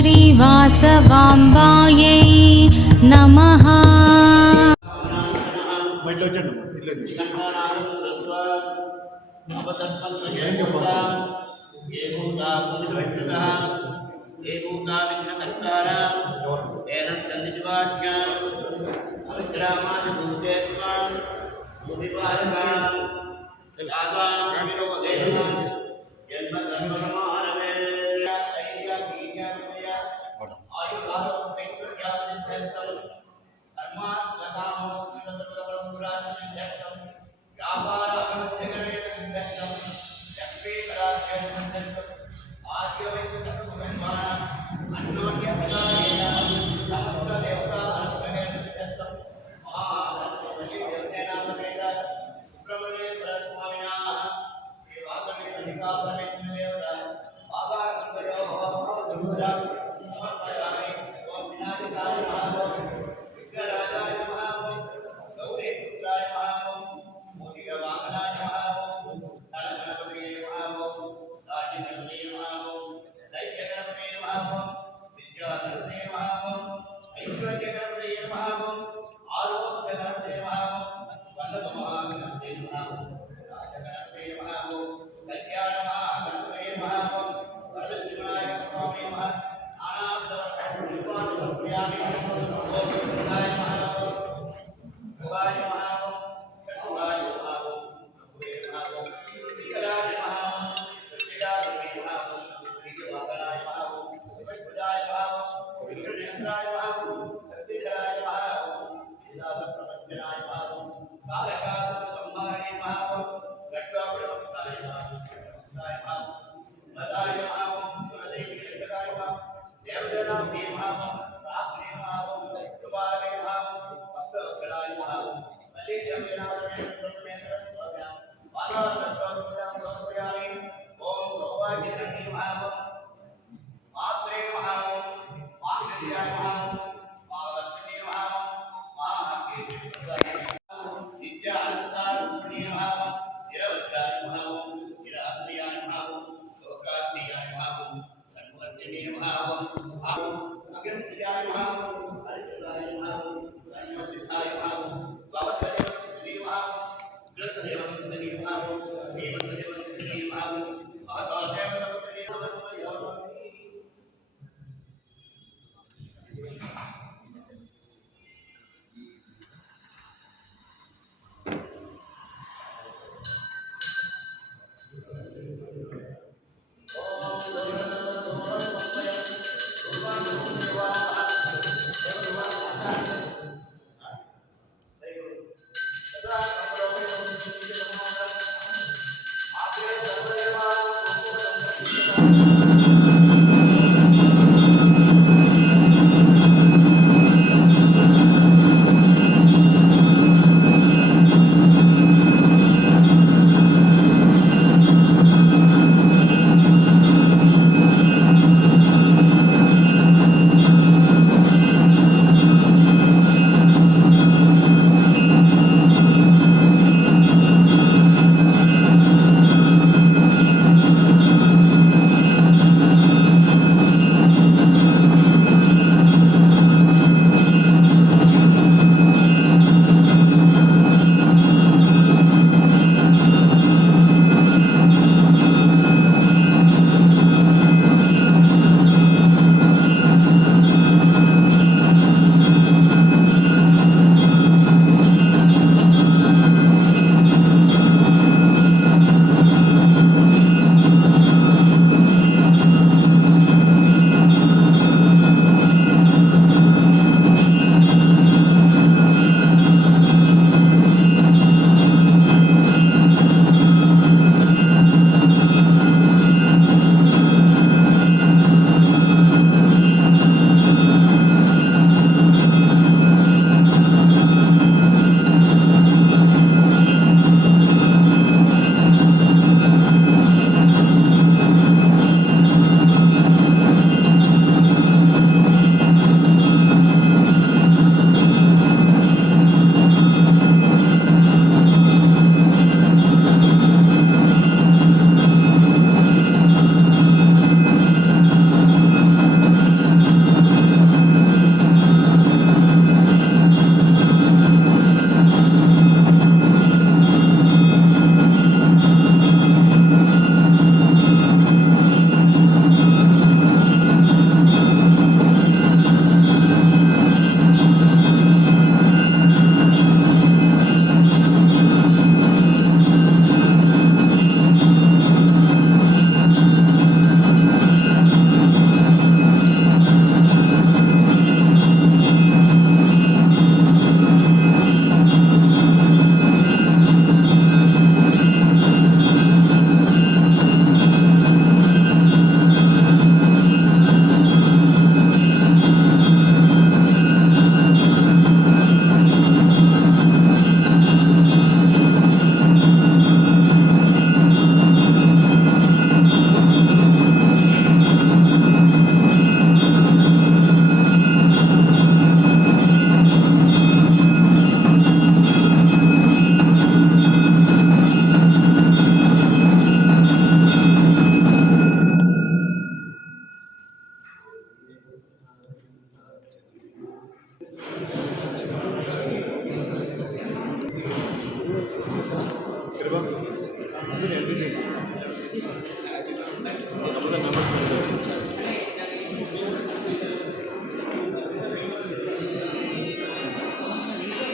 श्रीवासवाम्बायै नमः।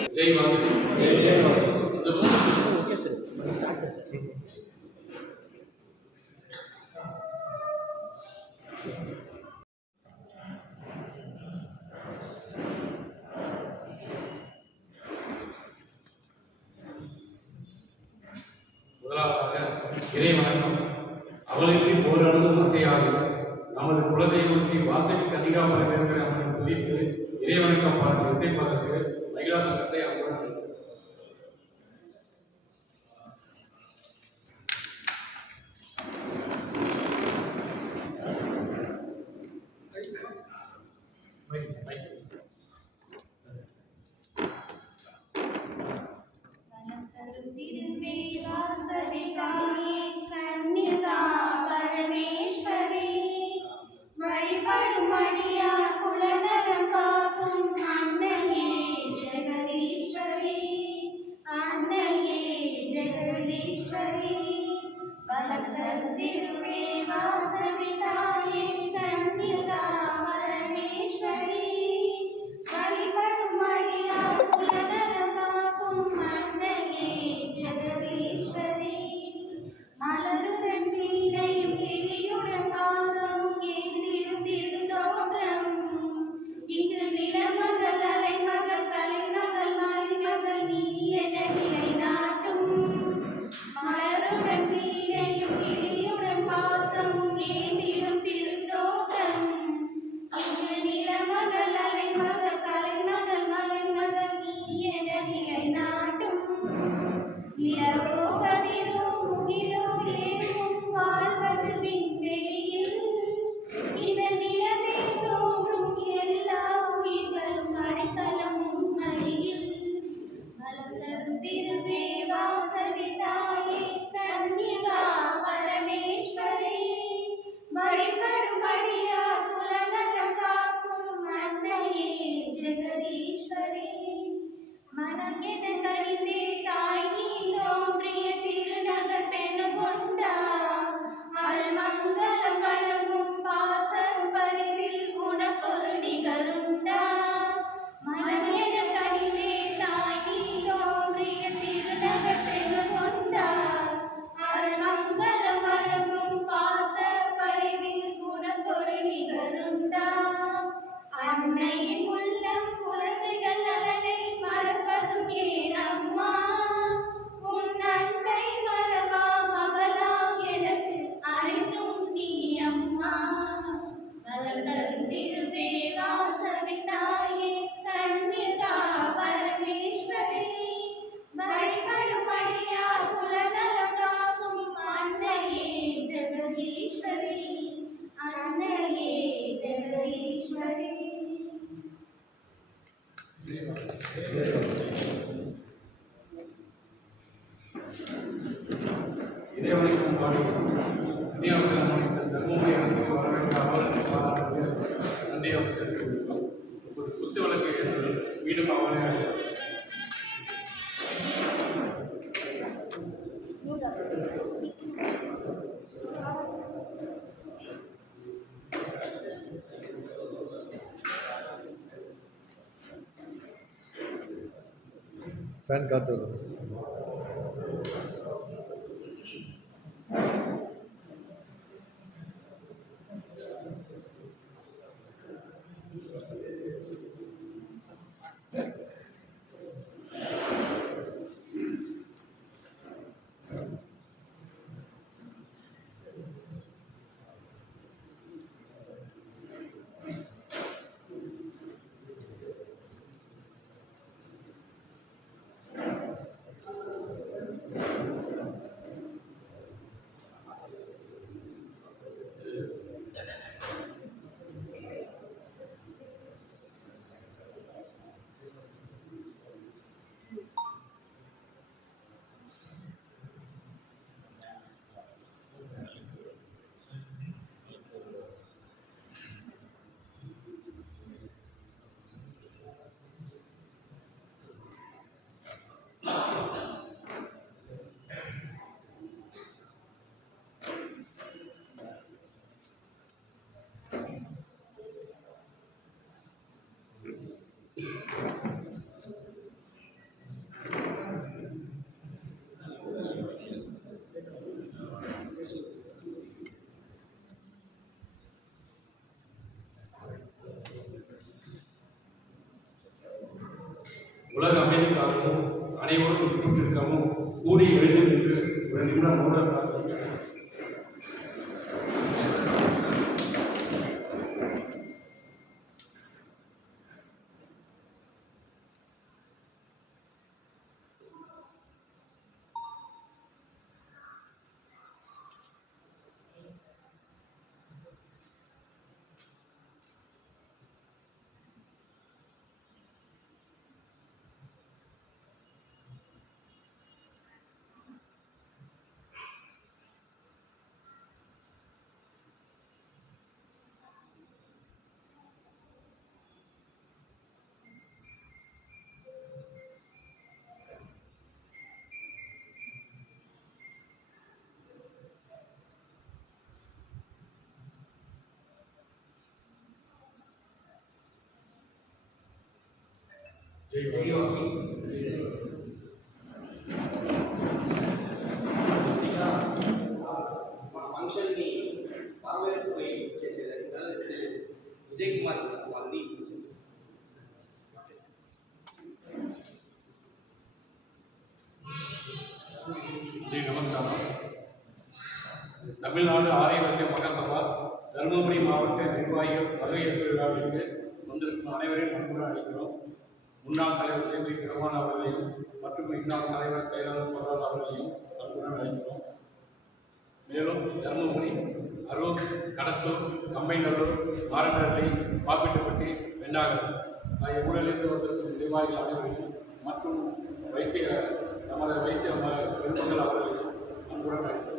जय वासुदेव जय जय वासुदेव ओके सर முதலாவதாக இறை வணக்கம். அவளுக்கு போராடுவதும் அசையாது. நமது குலதெய்வத்தை வாசலுக்கு அதிகாரம் இருக்கிற அவனை துதித்து இறைவணக்கம் பாடல் இசைப்பதற்கு மகிழா சங்கத்தை அவருடன் இறைவனுக்கும் பாடி கன்னியாகுமரி மாநிலத்தில் தர்மபுரி இடத்தில் வரவேற்ற அவர்களுக்கு பாராட்டு நன்றி அவர்களுக்கு ஒரு சுத்து விளக்கு ஏற்று மீண்டும் அவரை ஃபேன் காத்து உலக அமைதிக்காகவும் அனைவரும் உட்பட்டிருக்கவும் கூடி எழுதி நின்று ஒரு நிமிடம் மூட பிரார்த்திக்கிறேன். మన ఫంక్షన్ని బాబాయ్ చేసేదానికి విజయ్ కుమార్ వాళ్ళని ஜி நமஸ்காரம். தமிழ்நாடு ஆரியவசிய மகாசபா தருமபுரி மாவட்ட நிர்வாகிகள் பதவியேற்பு விழாவிற்கு வந்திருக்கும் அனைவரையும் அன்புடன் அழைக்கிறோம். முன்னாள் தலைவர் கே பி கிரவான் அவர்களையும் மற்றும் இன்னாள் தலைவர் செயலாளர் பொருளாளர் அவர்களையும் அன்புடன் அழைக்கிறோம். மேலும் தருமபுரி, அரூர், கடத்தூர், கம்பைநல்லூர், மாரண்டரளி, பாப்பிட்டப்பட்டி, வெண்ணாகரம் ஆகிய ஊழலிருந்து வந்திருக்கும் நிர்வாகிகள் அனைவரையும் மற்றும் நமது வைத்திய பெருமக்கள் அவர்களையும் அன்புடன் அழைக்கிறோம்.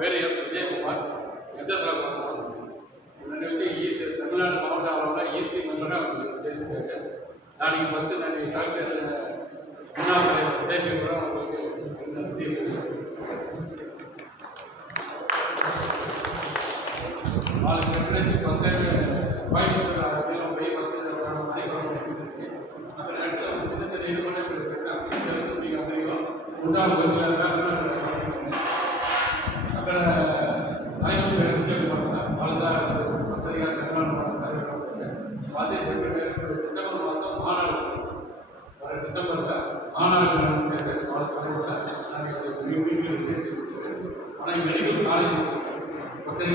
பேர் எஸ் விஜயகுமார், தமிழ்நாடு மாவட்ட அளவில் ஈசி மெம்பராக பேசியிருக்காரு. நான் இங்கே ஃபஸ்ட்டு நான் கலெக்டர் முன்னாள் தலைவர் கூட அவங்களுக்கு நாளைக்கு கட்டினது ஃபஸ்ட் டைம் கோயம்புத்தூர் போய் ஃபஸ்ட்டு அப்புறம் அடுத்து அவங்க சின்ன சின்ன இது பண்ண நீங்கள் தெரியும் முன்னாள் అక్కడ నాయకులు చెప్పారు వాళ్ళ పత్రికా బాధ్యత డిసెంబర్ మాసం మానాడు డిసెంబర్గా మానాడు మన మెడికల్ కాలేజ్ పత్రిక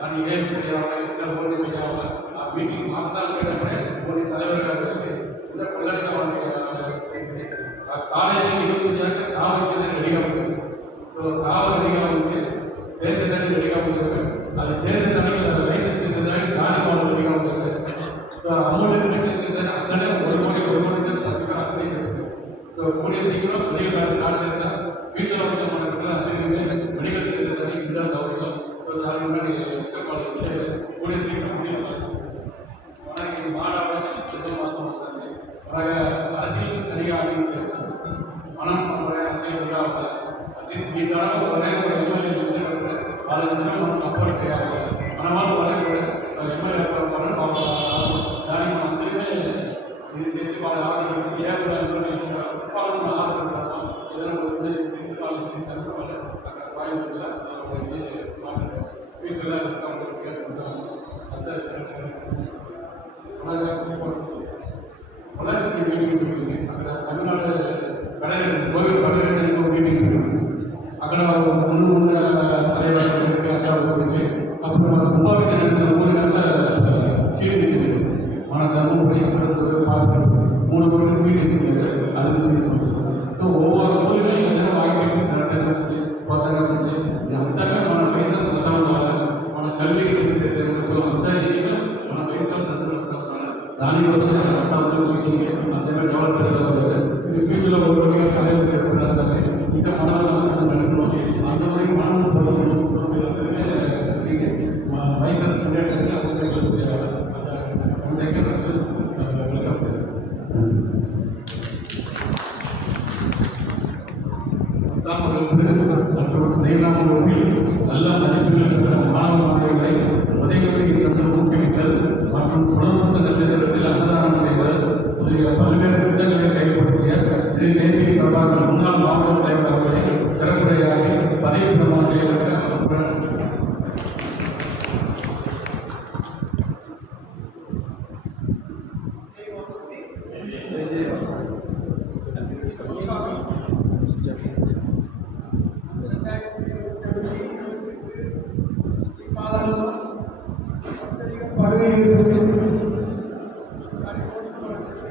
దాన్ని ఏం చేయాలి ఎట్లా పోటీ చేయాలి ఆ మీటింగ్ మాట్లాడుతున్నప్పుడే కొన్ని தலைவர் గారు இந்த పిల్లలుగా వాళ్ళకి ఆ కాలేజీ నియమించాక కావాల్సింది రెడీగా ఉంటుంది. కావాలి రెడీగా ఉంది, చేసేదానికి రెడీగా ఉంటుంది. అది చేసేదానికి లైసెన్స్ చేసేదానికి దానికి వాళ్ళు రెడీగా ఉంటుంది. సో అమౌంట్ లైసెన్స్ చేసేది అక్కడే ఒక కోటి ప్రతిభ అక్కడే చెప్తుంది. సో కోటి సీట్లో రెడీగా స్టార్ట్ చేస్తా ఫ్యూచర్ వస్తే మన అందరికీ రెడీగా చేసేదానికి ఇంకా సౌకర్యం. సో దాని నుండి చెప్పాలి కోటి సీట్లు మనకి మానవ మాసం వస్తుంది. అలాగే అరసీలు సరిగా అడిగి చేస్తాం మనం అరసీలుగా అవుతుంది. ఈ తరం ఎమ్మెల్యే వాళ్ళందరూ మనం సపోర్ట్ చేయాలి. మన వాళ్ళు వాళ్ళకి ఎమ్మెల్యే దానికి మనం అందరికీ ఇది చేసి వాళ్ళ ఆర్థిక ఏ వాళ్ళని మనం ఆదరిస్తాం. ఏదైనా వాళ్ళు చేశారు వాళ్ళు అక్కడ బాధ్యతగా ఫ్యూచర్గా అలాగే మీటింగ్ ఉంటుంది. అక్కడ తమిళనాడు కోవిడ్ పర్యటన మీటింగ్ అక్కడ ముందు தலைவர் అక్కడ వచ్చింది. అప్పుడు మన కుంభాభిషేకం 3 గంటల సీట్ ఇచ్చింది. మన ధర్మపురి అక్కడ 3 కోట్ల సీట్ ఇచ్చింది. అది సో ఒవ్వొరు ఊరిలో ఏదైనా వాకి నడిచేది కొత్తగా ఉంది. అంతగా మన పైసలు కొనసాగాలి. మన కల్లి అంతా మన పైసలు దానికోసం అంతగా డెవలప్ ఫ్యూచర్లో ఒకటిగా కలెక్ట్ చేసుకుంటారు. ఇంకా మనం అందరికీ మనం పైసలు நல்ல மதிப்புகள் மாணவர்களை உதவிகள் ஊக்குவித்தல் மற்றும் குணமற்ற நிலையத்தில் அன்னதானம் செய்தல் முதலிய பல்வேறு திட்டங்களை செயல்படுத்திய திரு கே பி பிரபாகர் முன்னாள் மாவட்ட தலைவர் அவர்களை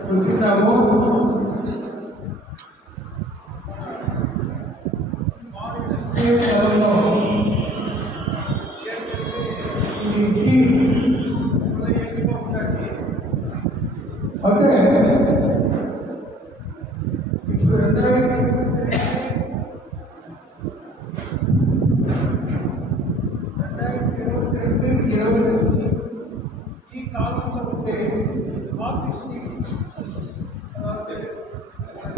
వచ్చినాము. ఓకే, ఇప్పుడు 2022 ఈ కాలంలో ఉంటే ఆఫీస్కి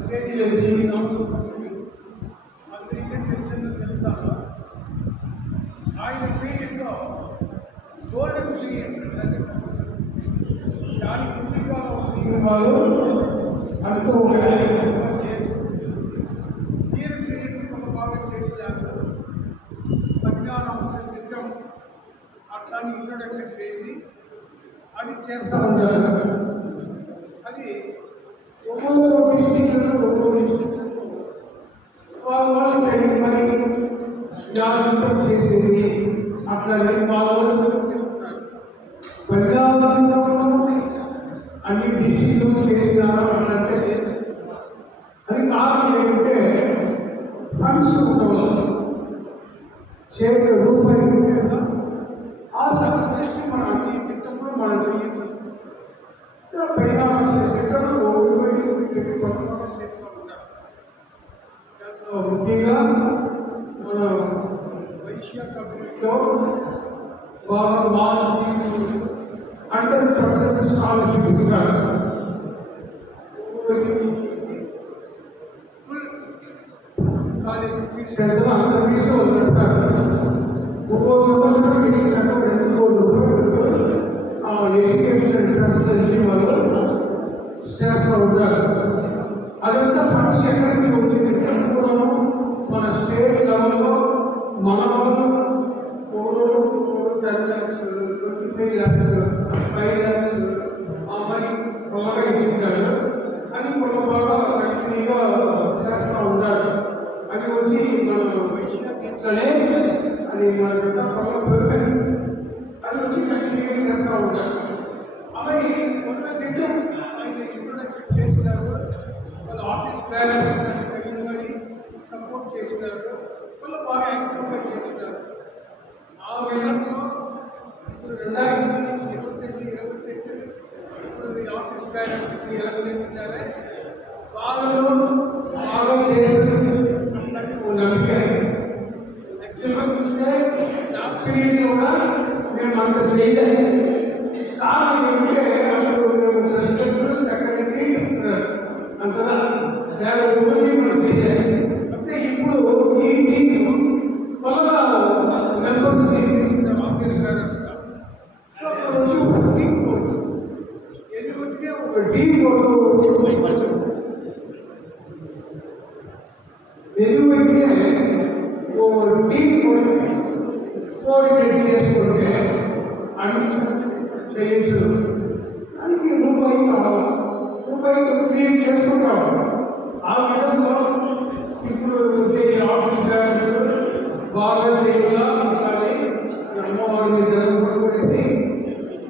కేజీఎల్జీ అందరికీ తెలిసిన తెలుస్తాను. ఆయన పీరియడ్లో గోల్డెన్ పీరియడ్ దాని ముందుగా వాళ్ళు అంటూ పీరియడ్ కొంత బాగా చేశారు. పరిణామాంశ సిద్ధం అట్లాని ఇంట్రొడక్షన్ చేసి అది చేస్తూ ఉంటారు. అది ఒక్కొక్క వాళ్ళు మరి జాగ్రత్త చేసేది అట్లాగే వాళ్ళు పంజాబ్లో అన్ని డిస్టిక్లు చేసినారు. అట్లంటే అది కారణం ఏంటంటే ఫండ్స్ ఉండవు. చేతిలో రూపాయి ఉంటే ఆ సంబంధించి మన అన్ని తిట్టప్పుడు మనం చేయొచ్చు. పరిణామాలు తిట్టడం ముఖ్యంగా మన వైశ్య కమ్యూనిటీలో బాగా 100% స్కాలర్షిప్ ఇస్తారు. ఫుల్ కాలేజ్ ఫీజు అంత ఫీజు వదిలేస్తారు. ఒక్కో సంవత్సరం వేసినట్టు 2 కోట్ల రూపాయలు ఎడ్యుకేషన్ ట్రస్ట్ నుంచి వాళ్ళు చేస్తూ ఉంటారు. అదంతా ఫండ్స్ ఎక్కడికి వచ్చింది కూడా మన స్టేట్ లెవెల్లో మన వాళ్ళు 10 lakhs, 25 lakhs, 5 lakhs మరి బాగా ఇచ్చింటారు. అది కొంత బాగా కంటిన్యూగా చేస్తూ ఉంటారు. అది వచ్చి మన ఇట్లనే అది మన అది వచ్చి కంటిన్యూగా చేస్తూ ఉంటారు. మరి కొంత క్రితం ఆయన ఇంట్రొడక్షన్ చేసినారు. వాళ్ళ ఆఫీస్ బ్యాలెన్స్ కానీ సపోర్ట్ చేసినారు. వాళ్ళు బాగా యాక్టివ్గా చేసినారు. ఆ విధంగా ఇప్పుడు 2028 ఇప్పుడు ఆఫీస్ బ్యాలెన్స్ ఎలా చేసినారే వాళ్ళు బాగా చేస్తున్నట్టు నమ్మిక. యాక్చువల్గా చూస్తే నా పీరియడ్ కూడా మేము అంత చేయలేదు. కారణం ఏంటంటే అప్పుడు ప్రెసిడెంట్ సెక్రటరీ ఇస్తున్నారు అంతగా మనం చేయాలి. అంటే ఇప్పుడు ఈ టీం వల్ల మెంబర్స్ ఆఫీస్ బ్యాలెన్స్ సో అప్పుడు వచ్చి ఒక టీం కోర్టు ఎందుకంటే ఒక టీం కోర్టు ఎందుకంటే ఒక టీం కోఆర్డినేట్ చేసుకుంటే అడ్మిషన్ చేయొచ్చు. దానికి రూపాయి కావాలి. రూపాయి క్రియేట్ చేసుకుంటాం. ఆ విధంగా ఇప్పుడు ఆఫీస్ బ్యాలెన్స్ బాగా చేయాలా అలాగే అమ్మవారిని జరగబడుతుంది.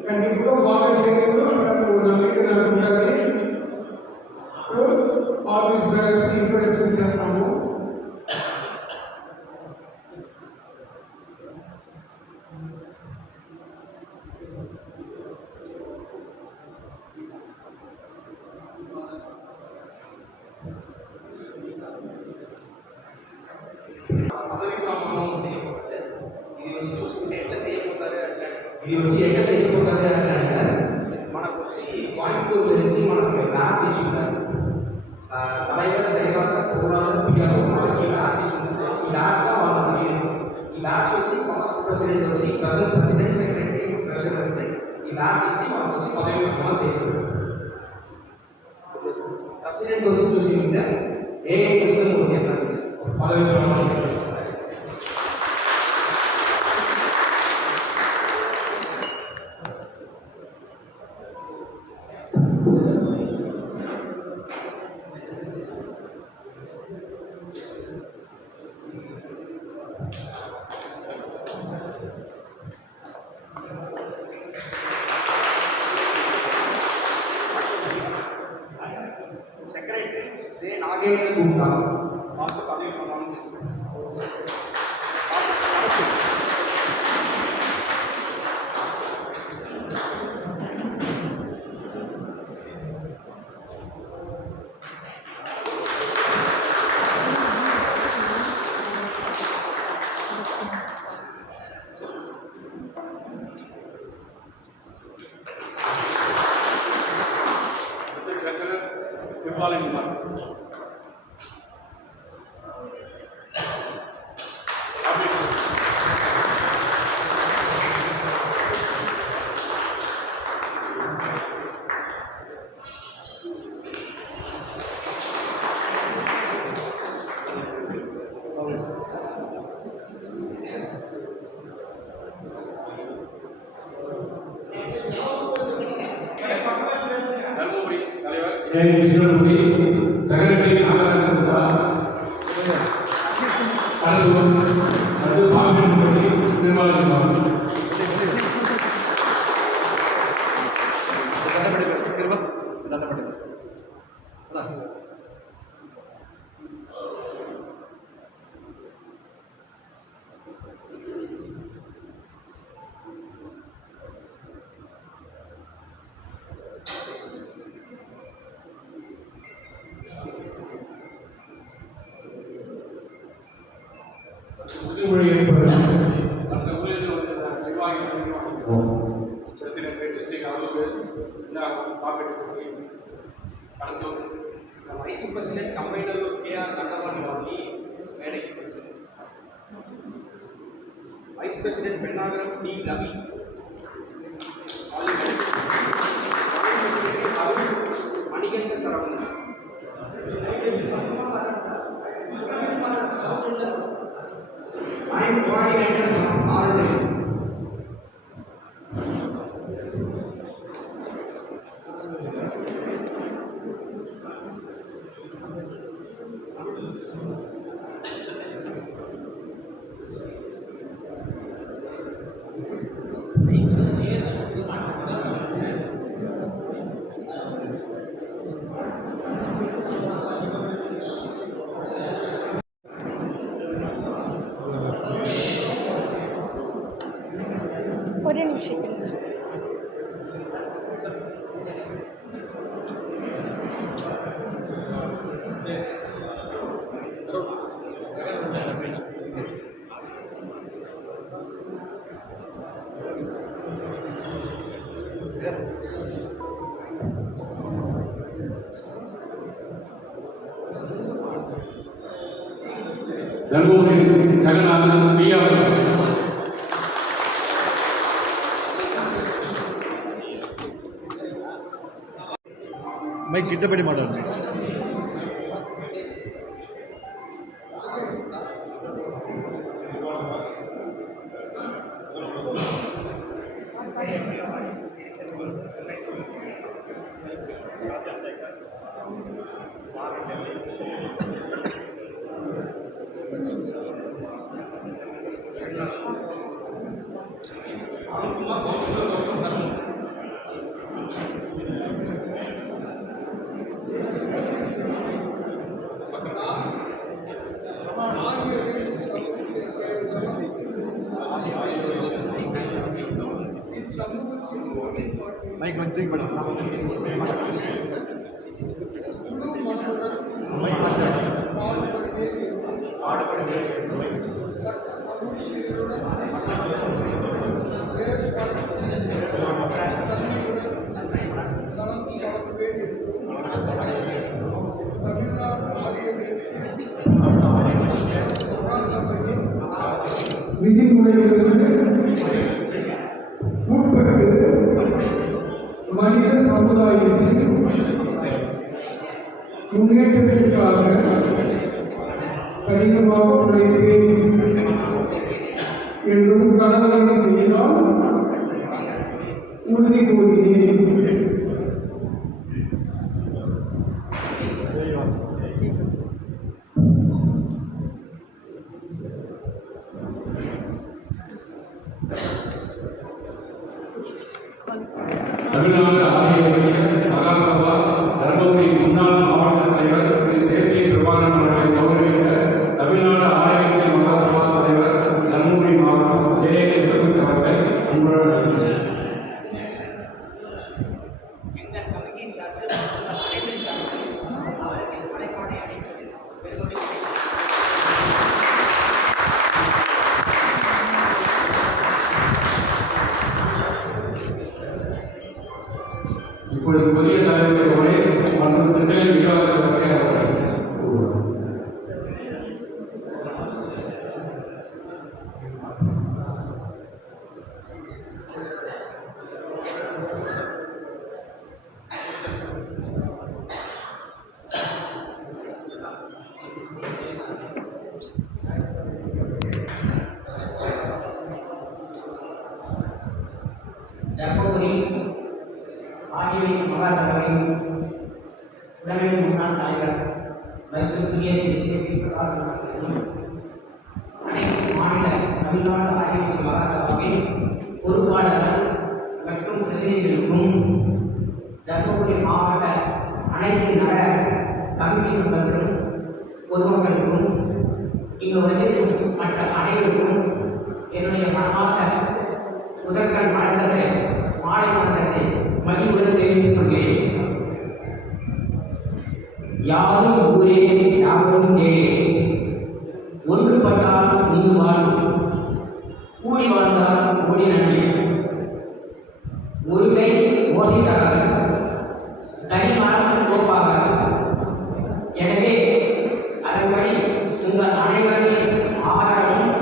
కానీ ఇప్పుడు బాగా చేయలేదు నమ్మిక జరుగుతుంది. ఇప్పుడు ఆఫీస్ బ్యాలెన్స్ ఇంట్రొడక్షన్ చేస్తాము. పదవి ప్రమాణం చేయకపోతే ఇది వచ్చి చూసుకుంటే ఎట్లా చేయకపోతారు అంటే ఇది వచ్చి ఎట్లా చేయకపోతారు అంటే మనకు వచ్చి కోయంబత్తూరు నుంచి మనకు మ్యాచ్ చేసి ఉంటారు. தலைவர் செயலாளர் பொருளாளர் பிஆர்ஓ మనకి మ్యాచ్ చేసి ఉంటుంది. ఈ మ్యాచ్లో వాళ్ళు తెలియదు. ఈ మ్యాచ్ వచ్చి పాస్ట్ ప్రెసిడెంట్ వచ్చి ప్రెసిడెంట్ సెక్రటరీ ట్రెజరర్ అంటే ఈ మ్యాచ్ ఇచ్చి మనకు వచ్చి పదవి ప్రమాణం చేశారు. ప్రెసిడెంట్ వచ్చి చూసి ఉంటే ఏ క్వశ్చన్ ఉంది అన్నారు పదవి ప్రమాణం அங்கே கூப்பிட்டாங்க மாஸ்டர் பதவி பிரமாணம் செய்தார். Treasurer Kirpalani Kumar. தர்மபுரி தலைவர் ஏ. கிருஷ்ணமூர்த்தி, செக்ரட்டரி நாகராஜன், அடுத்து சாமிமூர்த்தி, நிர்வாகம். உறுதிமொழி ஏற்பது அந்த ஊழியர்கள் நிர்வாகிகள் பிரசிடென்ட் டிஸ்ட்ரிக்ட் அவருக்கு காப்பீட்டு அடுத்து வைஸ் பிரசிடென்ட் கம்பைனர் கேஆர் தண்டபாணி வாங்கி மேடைக்கு பேசுகிறேன். Vice president Pennagaram T Ravi Manikanda Saravanan I'm coordinator all day. ஒரே நிமிஷம் தர்மபுரி ஜெகநாதன் பி. அவர்கள் मैं कितने बड़ी मॉडल में मैं मंत्री बड़ा விதிமுறைகளுக்கு உட்பட்டு மனித சமுதாயத்தின் முன்னேற்றத்திற்காக கடினமாக உழைப்பேன் என்றும் கடவுளின் மீதால் உறுதி கூறினேன். தமிழ்நாடு ஆணைய மகாசபா தர்மபுரி முன்னாள் மாவட்ட தலைவர் திரு தேசிய இப்பொழுது புதிய தலைமுறை மற்றும் திட்டங்களின் விரிவாக்கத்தை பற்றி அவர் கூறுவார். தர்மபுரி ஆகியவை மகாசபையின் உடனடி முன்னாள் தலைவர் வைத்திய அனைத்து மாநில தமிழ்நாடு ஆகியவை மகாசபையின் பொறுப்பாளர்கள் மற்றும் பிரதிநிதிகளுக்கும் தர்மபுரி மாவட்ட அனைத்து நகர கமிட்டிகள் மற்றும் பொதுமக்களுக்கும் இங்கு வந்திருக்கும் மற்ற அனைவருக்கும் என்னுடைய மனமார்ந்த முதற்கண் வணக்கத்தை மாலை வணக்கத்தை மகிழ்வுடன் தெரிவித்துக் கொள்கிறேன். யாரும் ஊரே யாரும் கேளே, ஒன்றுபட்டால் உண்டு வாழும், கூடி வாழ்ந்தால் ஓடி நன்றி, ஒருமை ஓசிதாக தனிமரம் கோப்பாக. எனவே அதன்படி உங்கள் அனைவரின் ஆதரவும்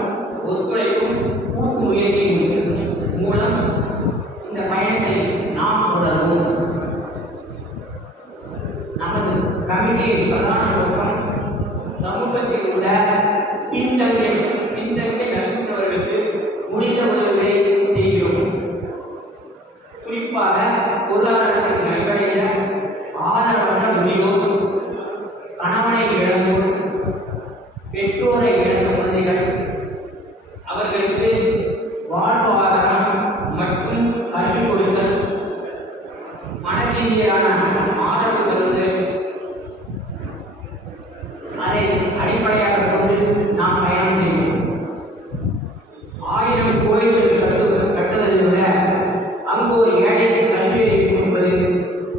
ஒத்துழைப்பும் கூட்டு முயற்சியும் மூலம் இந்த பயணத்தை நாம் தொடர்வோம். நமது கமிட்டியின் பிரதான நோக்கம் சமூகத்தில் உள்ள பின்தங்கிய நற்பவர்களுக்கு முடிந்த உதவிகளை செய்கிறோம். குறிப்பாக பொருளாதாரத்தின் அடிப்படையில் ஆதரவற்ற முதியோர், கணவனை இழந்தோர், பெற்றோரை இழந்த குழந்தைகள், அவர்களுக்கு வாழ்வாதாரம் மற்றும் கல்வி கொடுத்தல், மனரீதியிலான ஆதரவு தருவது, அதை அடிப்படையாக கொண்டு நாம் பயணம் செய்வோம். 1000 கோயில்கள் கட்டுவதை விட அங்கு ஒரு ஏழைக்கு கல்வியை கொடுப்பது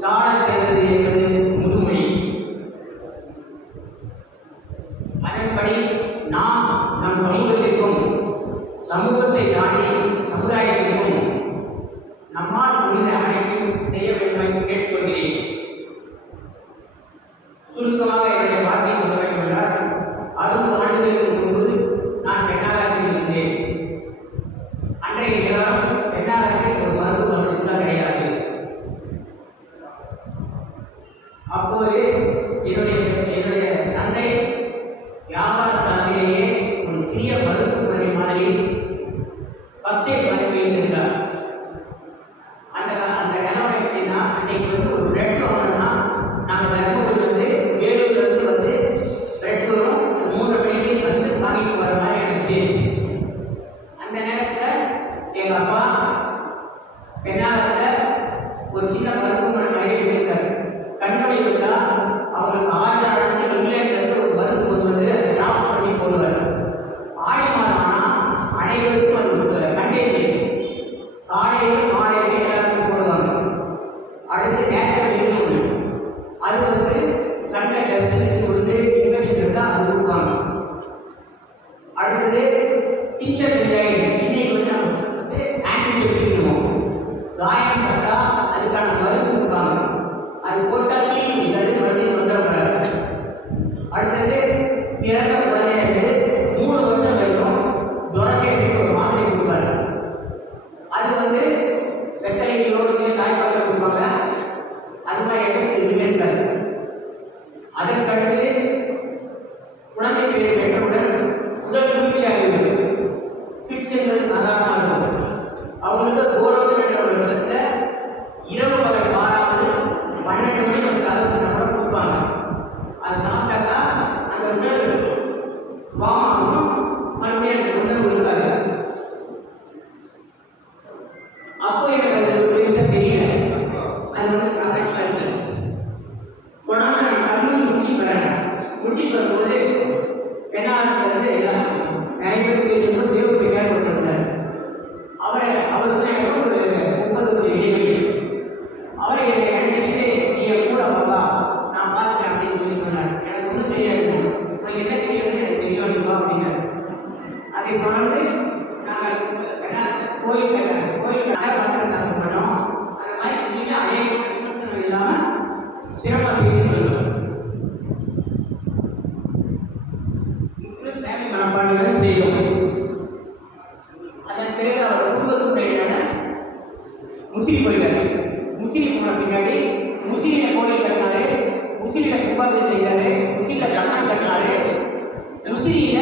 சாடச் செய்வது என்பது முதுமொழி. அதன்படி நாம் நம் சமூகத்திற்கும் சமூகத்தை தாண்டி சமுதாயத்திற்கும் நம்மால் முடிந்த அனைத்தையும் செய்ய வேண்டும் என்று கேட்டுக்கொள்கிறேன். சுருக்கமாக என்னுடைய வார்த்தை சொல்ல வேண்டும் என்றால் 60 ஆண்டுகளுக்கு முன்பு நான் பெண்ணாகத்தில் இருந்தேன். அன்றைய தினம் பெண்ணாகத்தில் ஒரு மருத்துவ வசதி கூட கிடையாது. அப்போது என்னுடைய தந்தை வியாபார தளத்திலேயே ஒரு சிறிய மருத்துவமனை மாதிரி ஃபர்ஸ்ட் எய்ட் பண்ணி வைத்திருந்தார். அந்த நிலவரம் எப்படின்னா, அன்னைக்கு ஒரு பிரெட் வாங்கணும்னா நாங்கள் தர்மபுரியிலிருந்து வேலூர்லேருந்து பிரெட் வரும் 3 மணிக்கு வாங்கிட்டு வர மாதிரி எனக்கு ஸ்டேஜ். அந்த நேரத்தில் எங்கள் அப்பா பெண்ணாகத்தில் ஒரு சின்ன மருத்துவமனை மாதிரி வச்சிருக்காரு. கண்மணி வந்தால் அவங்களுக்கு 6 ஆண்டுக்கு இங்கிலாந்துலேருந்து ஒரு மருந்து கொண்டு வந்து டிராப் பண்ணி போடுவார். ஆடி மாதம் ஆனால் அனைவருக்கும் அது கண்டேஜ் காலையிலே எல்லாருக்கும் போடுவாங்க. அடுத்து நேச்சுரல் ஒன்று அது கண்ணை டெஸ்ட் கொடுத்து இன்ஃபெக்ஷன் இருந்தால் அது கொடுப்பாங்க. அடுத்தது டீச்சர் இன்னைக்கு நம்ம ஆன்டிசெப்டிக் காயம் பட்டா அதுக்கான மருந்து கொடுப்பாங்க. அது போட்டால் சீக்கிரம் மறுபடியும் வந்துடக்கூடாது. அடுத்தது பிறந்த குழந்தைக்கு 3 வருஷம் வரைக்கும் ஜுரக்கேட்டுக்கு ஒரு மாத்திரை கொடுப்பாரு. அது வெத்தலைக்கையோ இல்லை தாய்ப்பாட்டில் கொடுப்பாங்க. அது மாதிரி எதுவுமே இருக்காது. அதற்கடுத்து குழந்தை பேர் பெற்றவுடன் உடல் குளிர்ச்சியாக ஃபிக்ஸ் என்பது சாதாரணமாக இருக்கும். அவங்களுக்கு கௌரவம் என்ற இரவு பகல் மாறாமல் 12 மணி அரசு நபரை கொடுப்பாங்க. அது சாப்பிட்டாக்கா அந்த உடல் வாமாகும், மறுபடியும் அந்த உடல் இருக்காது. அப்போ எனக்கு அது ஒரு விஷயம் தெரியல. அது சாதாரணமாக இருக்குது. கொண்டாந்து நான் கல்லூரி முடிச்சு வரும்போது பெண்ணாகத்திலிருந்து எல்லாம் நிறைய பேர் தெரியும் தேர்வு கேட்கப்பட்டிருந்தார். அவருக்கு எனக்கு ஒரு 30 வருஷம் இடைவெளி. அவரை என்னை அழைச்சிட்டு நீ கூட பாப்பா நான் பார்த்துட்டேன் அப்படின்னு சொன்னார். எனக்கு ஒன்றும் தெரியாது, உனக்கு என்ன தெரியும்னு எனக்கு தெரிய வேண்டியப்பா அப்படின்னாரு. அதை தொடர்ந்து நாங்கள் கோயில் மந்திர சாப்பிட பண்ணோம். அந்த மாதிரி அநேக சிறப்பாக செய்து முற்றிலும் சாமி மனப்பாடுகளும் செய்தோம். அதன் பிறகு அவர் குடும்ப சூழ்நிலையான முசிறி போயிட்டாரு. முசிறி போன பின்னாடி முசிறியில கோயில் கட்டினாரு, முசிறியில கும்பாதி செய்தாரு, முசிறியில கட்டணம் கட்டினாரு. முசிறியில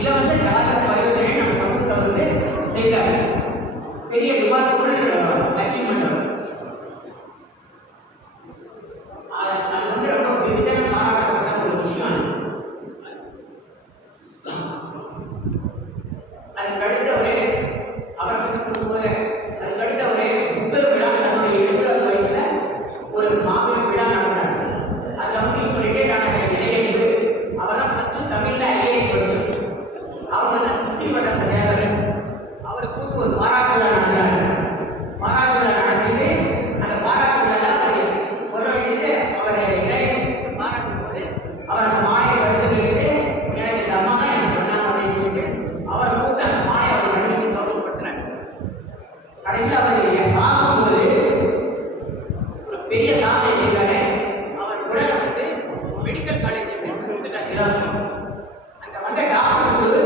இலவச ஜாதக பரிவர்த்தனை நம்ம சமூகத்தை வந்து செய்தார். பெரிய விவாதத்துடன் லட்சியம் பண்ணவர். அது வந்து ரொம்ப விதமான பாராட்டப்பட்ட ஒரு விஷயம். அதுக்கு அடுத்தவரே அவரை பற்றி சொல்லும்போது அதுக்கு அடுத்தவரே முதல் விழா தன்னுடைய 70வது வயசுல ஒரு மாபெரும் விழா நடந்தார். அதில் வந்து இப்போ ரிட்டையர் ஆன இளைஞர்கள் அவர்தான் ஃபர்ஸ்ட் தமிழ்ல ஐஏஎஸ் படிச்சது. அவர் வந்து முஸ்லீம் வட்டத்தை சேர்ந்தவர். அவரை கூட்டு ஒரு பாராட்டு விழா நடத்துறாரு. பாராட்டு விழா நடத்திட்டு அந்த பாராட்டு விழா சொல்ல வேண்டியது அவரை இளைஞர்களுக்கு பாராட்டும் போது அவர் அந்த மாலையை கருத்து நின்றுட்டு எனக்கு இந்த அம்மா தான் எனக்கு சொன்னாங்க அப்படின்னு சொல்லிட்டு அவரை கூப்பிட்டு அந்த மாலையை அவர் கண்டுபிடிச்சு கௌரவப்படுத்தினார். கடைசியில் அவர் சாகும்போது ஒரு பெரிய சாதனை செய்தாரு. அவர் உடலை வந்து மெடிக்கல் காலேஜுக்கு கொடுத்துட்டார் இலவசம். அந்த வந்த டாக்டருக்கு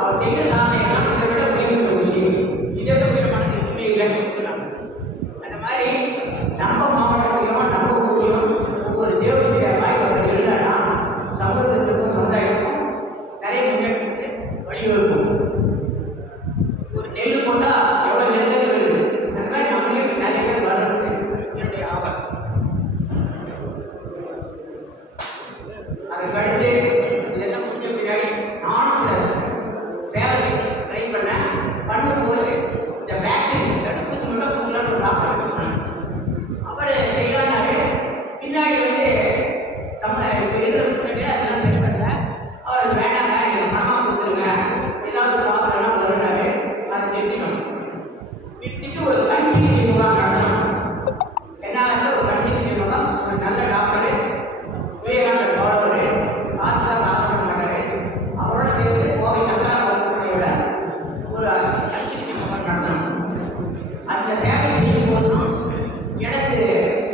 அவர் செய்த சாதனையெல்லாம் இதை விட உயர்ந்த விஷயம், இதை விட உயரமானது எதுவுமே இல்லைன்னு சொன்னாங்க. அந்த மாதிரி நம்ம மாவட்டத்திலும் நம்ம ஊர்லையும் ஒவ்வொரு தேவசியர் வாய்ப்பு அவர் இருந்தான்னா சமூகத்துக்கும் சமுதாயத்துக்கும் நிறைய முன்னேற்றத்துக்கு வழிவகுக்கும். ஒரு நெல் போட்டா எவ்வளவு நெல் இருக்குது, அந்த மாதிரி நம்மளே நிறைய பேர் வர்றது என்னுடைய ஆவல். அதுக்கடுத்து இதெல்லாம் முடிஞ்ச பின்னாடி நானும் சில சேவை ட்ரை பண்ணும்போது இந்த வேக்சின் தடுப்பூசி மட்டும் கொடுக்கலான்னு ஒரு டாக்டர் சொன்னாங்க. அவர் செய்யலான்னாரு. பின்னாடி வந்து இருக்கிற சூழ்நிலை அதெல்லாம் சரி பண்ணல. அவர் அது வேண்டாங்க, எனக்கு பணமாக கொடுத்துருங்க, ஏதாவது ப்ராப்ளம்னா வருனாரு. அதை நிறுத்திட்டு ஒரு கண் சிகிச்சை முகாம் நடத்தணும். என்ன ஒரு கண் சிகிச்சை முகாம், ஒரு நல்ல டாக்டரு விவேகானந்தர் கவர்னர் ஆசிரியர் ஆரம்பிக்க மாட்டாரு. அவரோட சேர்ந்து கோவை சங்கரா மருத்துவமனையோட ஒரு கட்சிக்கு நடத்தணும். அந்த சேவை செய்யும் போதும் எனக்கு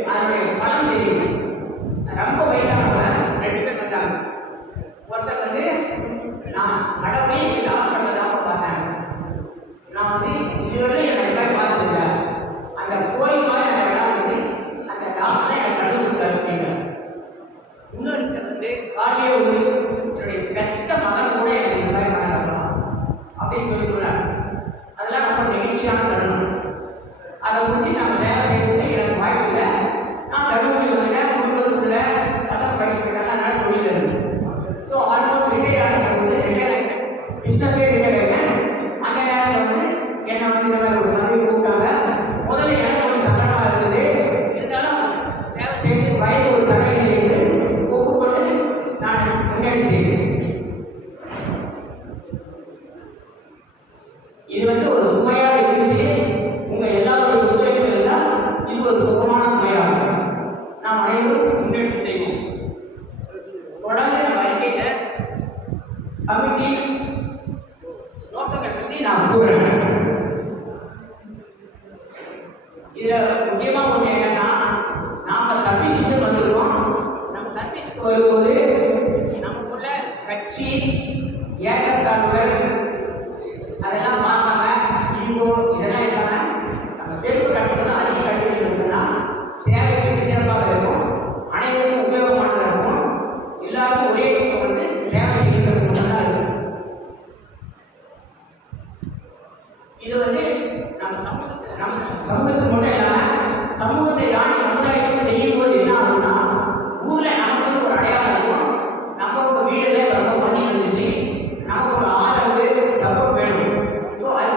அதனுடைய பலன் தெரியுது. ரொம்ப வயசானவங்க 2 பேர் வந்தாங்க. ஒருத்தர் வந்து நான் கடவுளே இந்த ஹாஸ்பிட்டல் தான் பார்த்தேன், நான் வந்து இதுவரை என்னை போய் பார்த்ததில்லை, அந்த கோயில் மாதிரி அந்த இடம் வச்சு அந்த டாக்டரை எனக்கு கண்டுபிடிச்சாரு அப்படிங்க. இன்னொருத்தர் வந்து காலையே வந்து என்னுடைய பெத்த மகன் கூட எனக்கு இந்த மாதிரி பண்ணலாம் அப்படின்னு சொல்லி சொல்றாரு. அதெல்லாம் ரொம்ப நெகிழ்ச்சியான தருணம். அதை முடிச்சு நம்ம சேவை செய்வது எனக்கு வாய்ப்பு இல்லை. நான் தருமபுரி வந்துட்டேன், குடும்ப சூழ்நிலை, பசங்க படிக்கிறாங்க, அதனால தொழில் இருக்கு. ஸோ ஆல்மோஸ்ட் ரிட்டையர் ஆகும்போது ரிட்டையர் ஆகிட்டேன், பிஸ்னஸ்லேயே ரிட்டையர் ஆகிட்டேன். அந்த நேரத்தில் வந்து என்னை வந்து இந்த மாதிரி ஒரு பதவி கூப்பிட்டாங்க. முதல்ல எனக்கு ஒரு சங்கடமாக இருந்தது. இருந்தாலும் சேவை செய்து வயது ஒரு தடையில் இருந்து ஒப்புக்கொண்டு நான் முன்னெடுத்தேன். இது வந்து ஒரு சுமையாக இருந்துச்சு. உங்கள் எல்லாருடைய ஒத்துழைப்பு இருந்தால் இது ஒரு சுகமான சுமையாகும். நாம் அனைவரும் முன்னெடுத்து செய்வோம். தொடர்ந்து நம்ம அறிக்கையில் கமிட்டி நோக்கங்களை பற்றி நான் கூறுறேன். இதில் முக்கியமாக ஒன்று என்னன்னா, நாம் சர்வீஸுக்கு வந்துடுவோம். நம்ம சர்வீஸ்க்கு வரும்போது நமக்குள்ள கட்சி ஏற்றத்தாழ்வுகள் அதெல்லாம் பார்க்காம ஈகோ இதெல்லாம் இல்லாமல் நம்ம செல்ஃப் கட்டுறது அதிக கட்டுறது இருக்குன்னா சேவைக்கு சிறப்பாக இருக்கும், அனைவருக்கும் உபயோகமானதாக இருக்கும். எல்லாருக்கும் ஒரே நோக்கம் வந்து சேவை செய்கிறது மட்டும்தான் இருக்கும். இது வந்து நம்ம சமூகத்துக்கு மட்டும் இல்லாமல் சமூகத்தை தாண்டி சமுதாயத்துக்கு செய்யும்போது என்ன ஆகும்னா, ஊரில் நமக்கு ஒரு அடையாளம் இருக்கும். நம்ம ஒரு வீடுல ரொம்ப பண்ணி இருந்துச்சு, நமக்கு ஒரு ஆதரவு சப்போர்ட் வேணும். ஸோ அது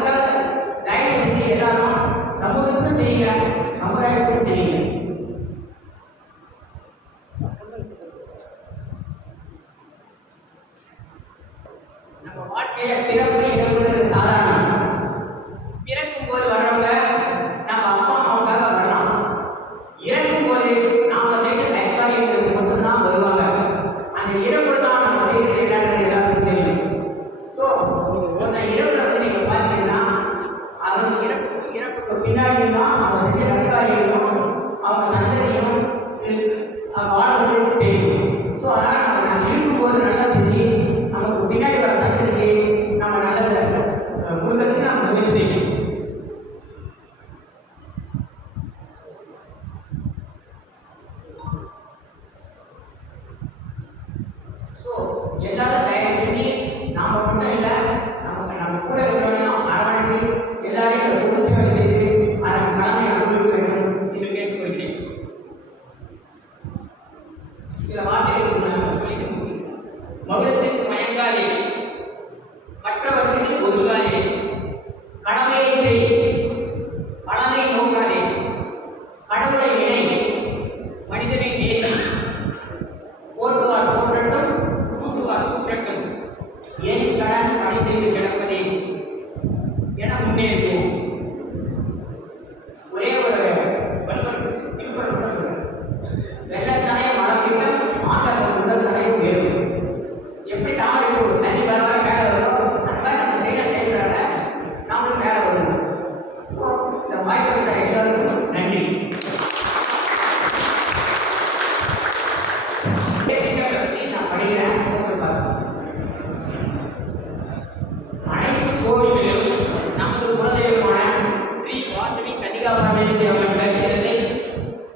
அம்மனுக்கு அம்மன் சரித்திரத்தை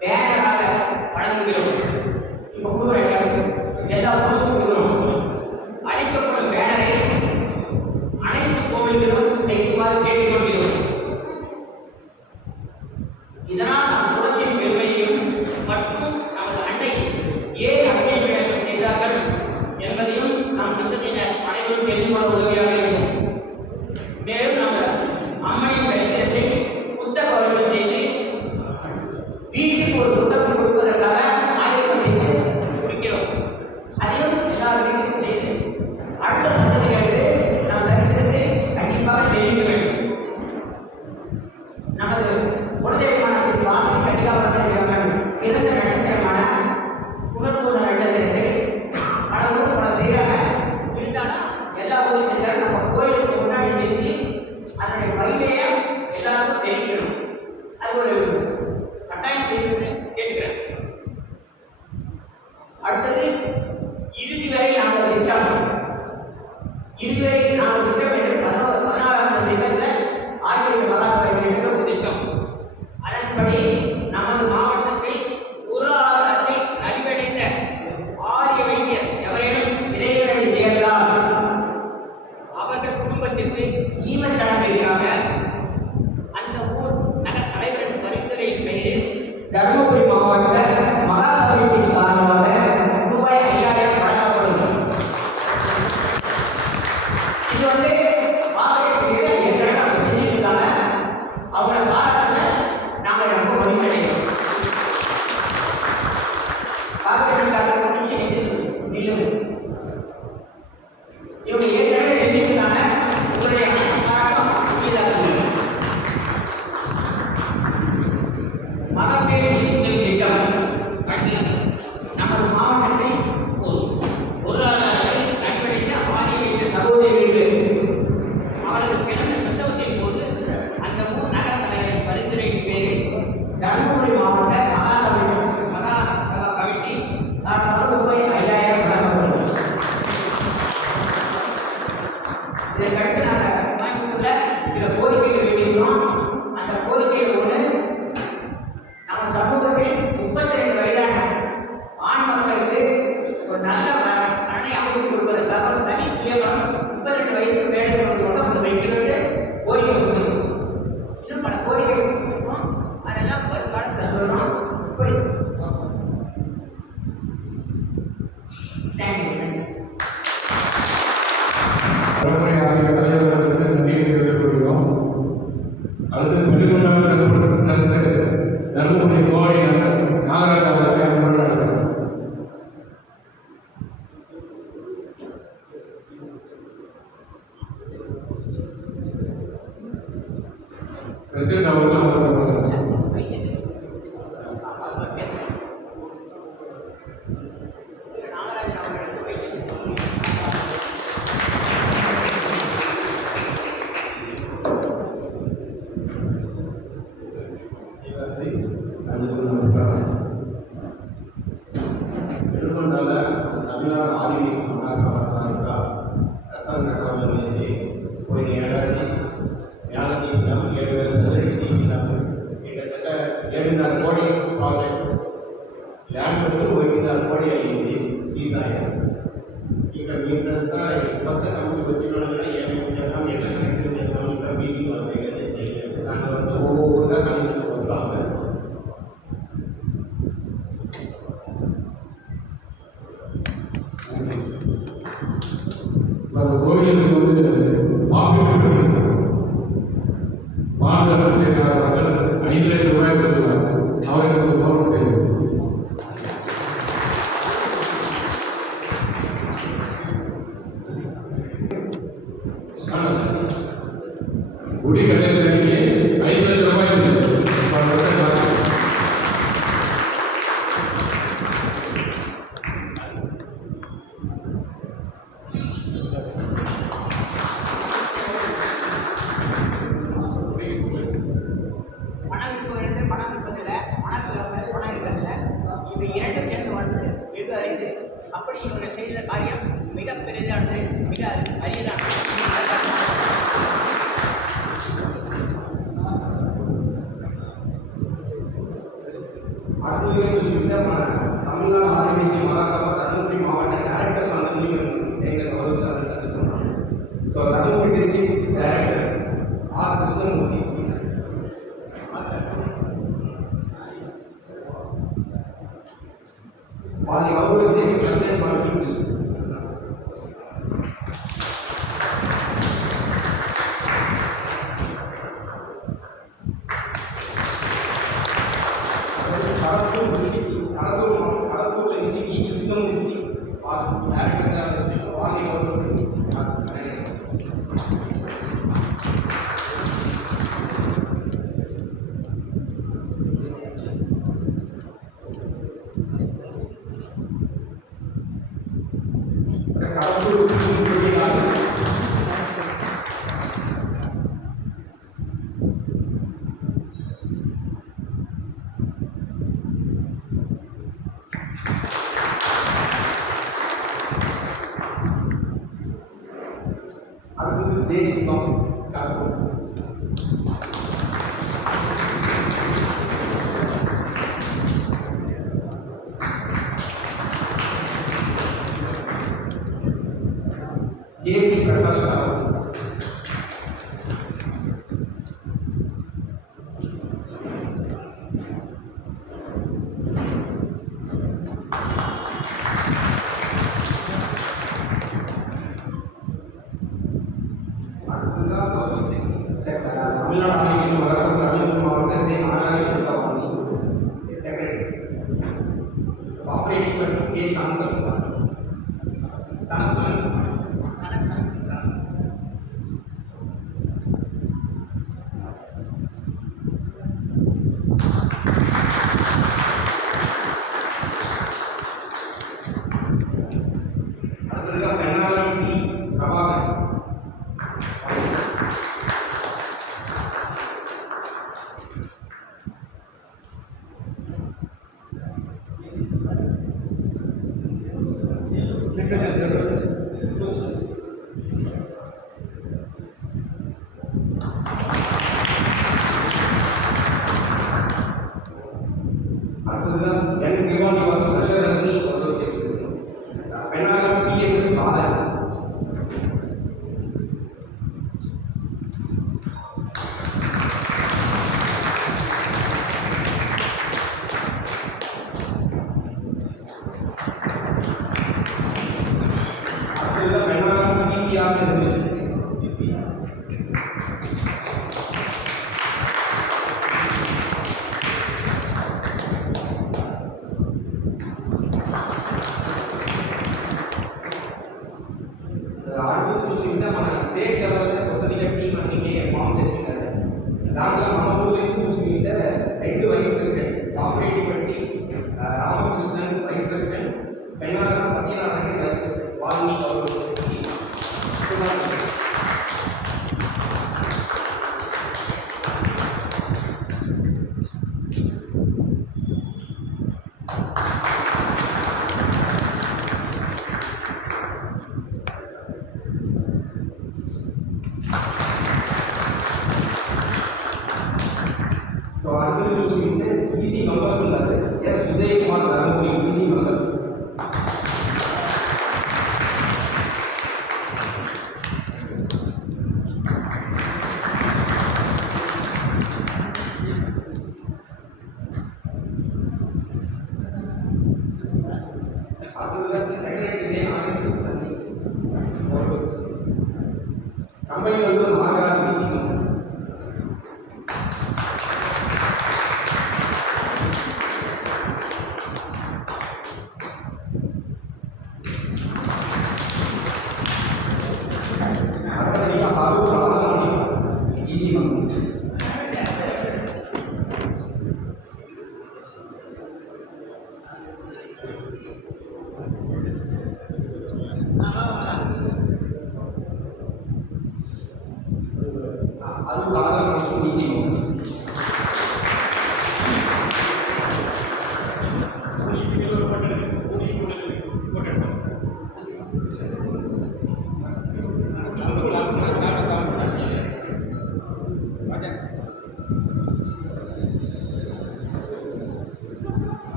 பேனராக வழங்குகிறோம். இப்போ புது எல்லா ஊருக்கும் கொடுக்கிறோம். அளிக்கப்படும் பேனரை அனைத்து கோவில்களும் இவ்வாறு கேட்டுக்கொள்கிறோம். இதனால் நம் குலத்தின் பெருமையையும் மற்றும் நமது அண்டை ஏன் அக்னி பிரவேசம் செய்தார்கள் என்பதையும் நம் சந்ததியினர் அனைவரும் தெரிந்து கொள்ள உதவியாக இருக்கும். மேலும் நமது அம்மனின் சரித்திரத்தை புத்தக வடிவம் செய்து வீட்டுக்கு ஒரு புத்தகம் கொடுப்பதற்காக ஆயத்தம் செய்து கொடுக்கிறோம். அதையும் எல்லார் வீட்டுக்கும் செய்து அடுத்த சந்ததிகளுக்கு நம் சரித்திரத்தை கண்டிப்பாக தெரிவிக்க வேண்டும். நமது குலதெய்வமானத்தின் வாசல் கண்டிப்பாக பிறந்த நட்சத்திரமான புனர்பூச நட்சத்திரத்தை பல ஊர் பல செய்கிறாங்க. இருந்தாலும் எல்லா ஊரும் செஞ்சாலும் நம்ம கோயிலுக்கு முன்னாடி செஞ்சு அதனுடைய மகிமையை எல்லாருக்கும் தெரிவிக்கணும். அது ஒரு கட்டாயம் செய்யணும்னு கேட்கிறேன். அடுத்தது இறுதி வரை நாங்கள் திட்டம். இறுதி வரை நாங்கள் திட்டம் என்று 16ஆம் திட்டத்தில் ஆசிரியர் மகாசபை என்ற ஒரு திட்டம். அதன்படி நமது மாவட்டத்தில் பொருளாதாரத்தில் நலிவடைந்த ஆரிய வைசியர் எவரேனும் இறைவனை சேர்ந்தால் அவர்கள் குடும்பத்திற்கு ஈமச்சடங்கிற்காக அந்த ஊர் நகர் தலைவரின் பரிந்துரையின் பெயரில் தருமபுரி மாவட்ட மகாசபையின் காரணமாக ரூபாய் 5000 வழங்கப்படும். இது வந்து ஏற்கனவே அவங்க செஞ்சிருக்காங்க. அவரை பாராட்டுல நாங்கள் ரொம்ப மகிழ்ச்சியடைகிறோம். கார்பரேட் இவங்க ஏற்கனவே செஞ்சிருக்காங்க. உங்களுடைய பாராட்டம் மகப்பேறு நிதி உதவி திட்டம். அடுத்து நமது மாவட்டத்தில் பொருளாதாரத்தில் நன்மையடைந்த ஆரிய வைசிய சகோதரிகளுக்கு அவரது பிறந்த பிரசவத்தின் போது அந்த ஊர் நகர தலைவரின் பரிந்துரையின் பேரில் தருமபுரி மாவட்ட மகாசபா கமிட்டி சார்பாக ரூபாய் 5000 வழங்கப்படும். இதற்கடுத்து நாங்கள் கோயம்புத்தூர்ல சில கோரிக்கைகள் வைத்திருக்கிறோம். அந்த கோரிக்கைகள் ஒன்று, நம்ம சமூகத்தில் 32 வயதான ஆண் மக்களுக்கு ஒரு நல்ல மரணை அமைத்து கொடுப்பதற்காக ஒரு தனி சுயமரம் 32 வயதுக்கு மேலே உள்ளவர்களோட ஒன்று வைக்கணும்னு கோரிக்கை கொடுத்துருக்கோம். இன்னும் பல கோரிக்கை கொடுத்துருக்கோம். அதெல்லாம் ஒரு காலத்தில் சொல்லணும். தேங்க்யூ. பரம்பரை ஆசிரியர் தலைவர்களுக்கு நன்றியை தெரிவித்துக் கொள்கிறோம். அடுத்து தருமபுரி கோவை நாகராஜ் அவர்களை அன்புடன் அழைக்கிறோம். பிரசிடென்ட் அவர்கள் திருவண்ணாமலை தமிழ்நாடு ஆரிய மகாசபா ரத்தம் கட்டவர்களுக்கு ஒரு ஏழாயிரத்தி ஞானத்தி நம் 7,000 கிட்டத்தட்ட 7,500 கோடி ப்ராஜெக்ட் ಲ್ಯಾಂಡ್ ಬಂದು 1,500 ಕೋಟಿ ಅಲ್ಲಿಂది ಈಗಾಯ ಈಗ ಮೀಟಂತ కొత్త కంపెనీ వచ్చిన ఏమి చేద్దాం ఎట్లా కనెక్షన్ చేద్దాం ఇంకా మీటింగ్ వస్తాయి దానివల్ల ఓవర్గా కనెక్షన్ వస్తాము. கோவிலுக்கு வந்து மாநில செயலாளர்கள் 5 லட்சம் ரூபாய் கொடுக்கிறார்கள். அவர்களுக்கு கவனம் செய்யும். குடி கட்டணத்திற்கு 5 லட்சம் ரூபாய் அப்படி இவர்கள் செய்த காரியம் மிக பெரிதானது, மிக அரியதானது. அதுவே சொல்லிட்டு தமிழ்நாடு ஆதிவாசி மகாசபா தருமபுரி மாவட்ட டைரக்டர்ஸ் வந்து எங்கள் கௌரவ சார் டச் பண்ணுவாங்க. So Dharmapuri district director R Krishnamoorthy వాళ్ళని గౌరవించి ప్రెసిడెంట్ వాళ్ళకి కడపూర్ నుంచి ఈ కృష్ణమూర్తి డైరెక్టర్గా వాళ్ళని గౌరవించి அடுத்தது ஜெயசிவம் கருப்பூர் கேபி பிரகாஷ் ராவ் தமிழ்நாடு ஆதிவாசி மகாசபா தருமபுரி மாவட்ட நாராயணி செக்ரட்டரி ஆபரேட்டிங் பற்றி கே சாந்தகுமார் அடுத்தது பெண்ணாளம் டி பிரபாகர் அடுத்ததுதான் என் Nivas Dasarathi பெண்ணாளம் BSS father அடுத்ததுதான் பெண்ணாளம் PPR செல்வி அடுத்து చూసుకుంటే మన స్టేట్ లెవెల్ కొత్తదిగా టీం అన్ని ఫామ్ చేస్తున్నారు. దాంట్లో మన ఊళ్ళో చూసుకుంటే 2 vice president operative Batti Ramakrishnan vice president Bengaram Satyanarayana vice president వాళ్ళని గౌరవించి ஸோ அடுத்து చూసుకుంటే ఈసీ మెంబర్స్ ఉన్నారు. S Vijay Kumar Dharmapuri EC member அடுத்தது செக்ரட்டரி కంపెనీలో Nagaraj EC member EC member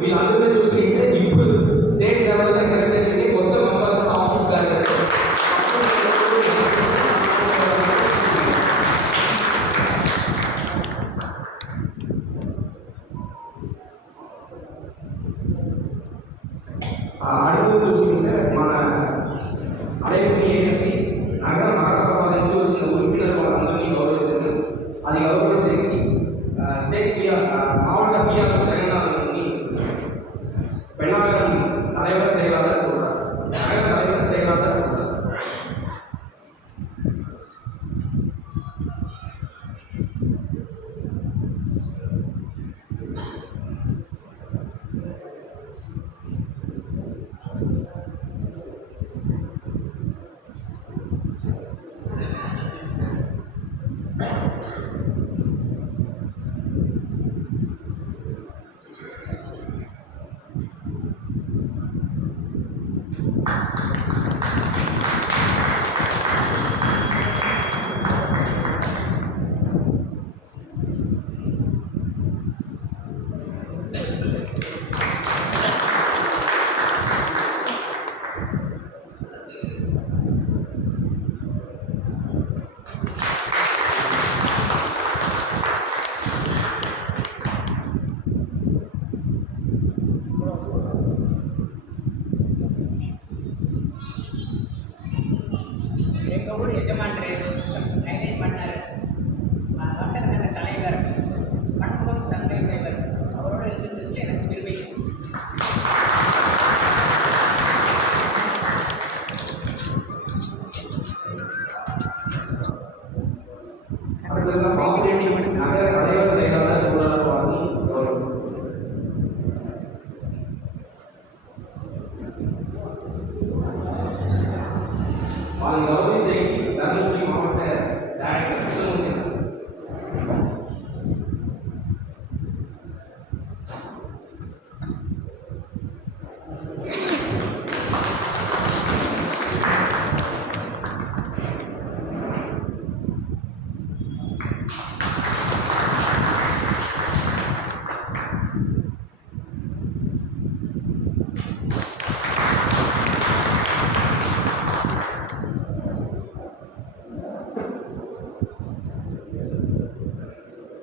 వీళ్ళందరినీ చూసుకుంటే ఇప్పుడు స్టేట్ లెవెల్లో కలెక్ట్ చేసి కొత్త మెంబర్స్ ఆఫీస్ గారు అడుగు చూసుకుంటే మన అడవి ఏజెన్సీ నగర మహాసభ నుంచి వచ్చిన ఉరిపిల్లలు వాళ్ళందరినీ గౌరవిస్తుంది. అది గౌరవించేది స్టేట్ పిఆర్ மாவட்ட பிஆர் ஜெகநாதன் பெண்ணாகரம் தலைவர் செயலாளர் கூறுறார். நகர தலைவர் செயலாளர் கூறுறார். எங்கள் ஊர் எஜமான்ரு ஹைலைட் பண்ணார். வர்த்தக சங்க தலைவர் பன்முகம் தன்மை உடையவர். அவரோடு இருக்கிறதுக்கு எனக்கு பெருமை. அடுத்தது காம்படேட்டிவ் நகர தலைவர் செயலாளர் கூறுறார். கௌரவம் வாங்க கௌரவி செய்தி தருமபுரி மாவட்ட டைரக்டர் கிருஷ்ணமூர்த்தி.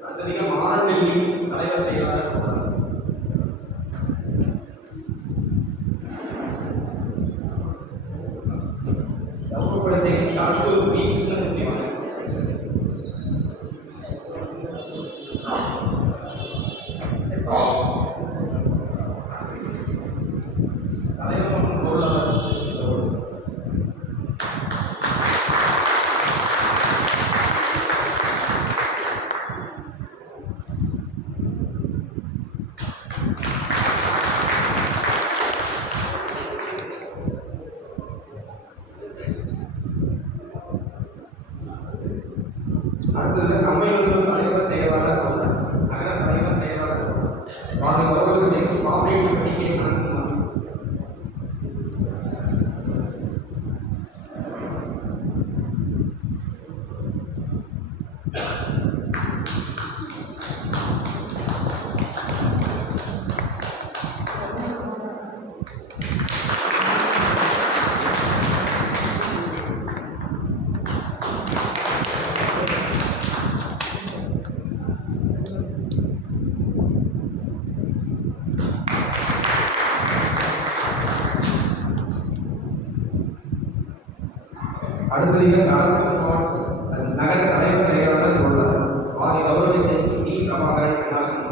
அடுத்ததிக மாரண்டல்லி தலைவர் செயலாளர் கூறுறார். கௌரவப்படுத்தி டாக்டர் பி கிருஷ்ணமூர்த்தி அவர்கள். தலைவர் மற்றும் பொருளாளர் அடுத்தது கம்பெனிகள் தலைவர் செயலாளர் நகர தலைவர் செயலாளர் வாங்க கௌரவ செய்தி காம்படேட்டிவ் எஜுகேஷன் அடுத்தது நகர தலைவர் செயலாளர் உள்ளார். வாங்க கௌரவ செய்தி டி பிரபாகரன் பெண்ணாகரம்.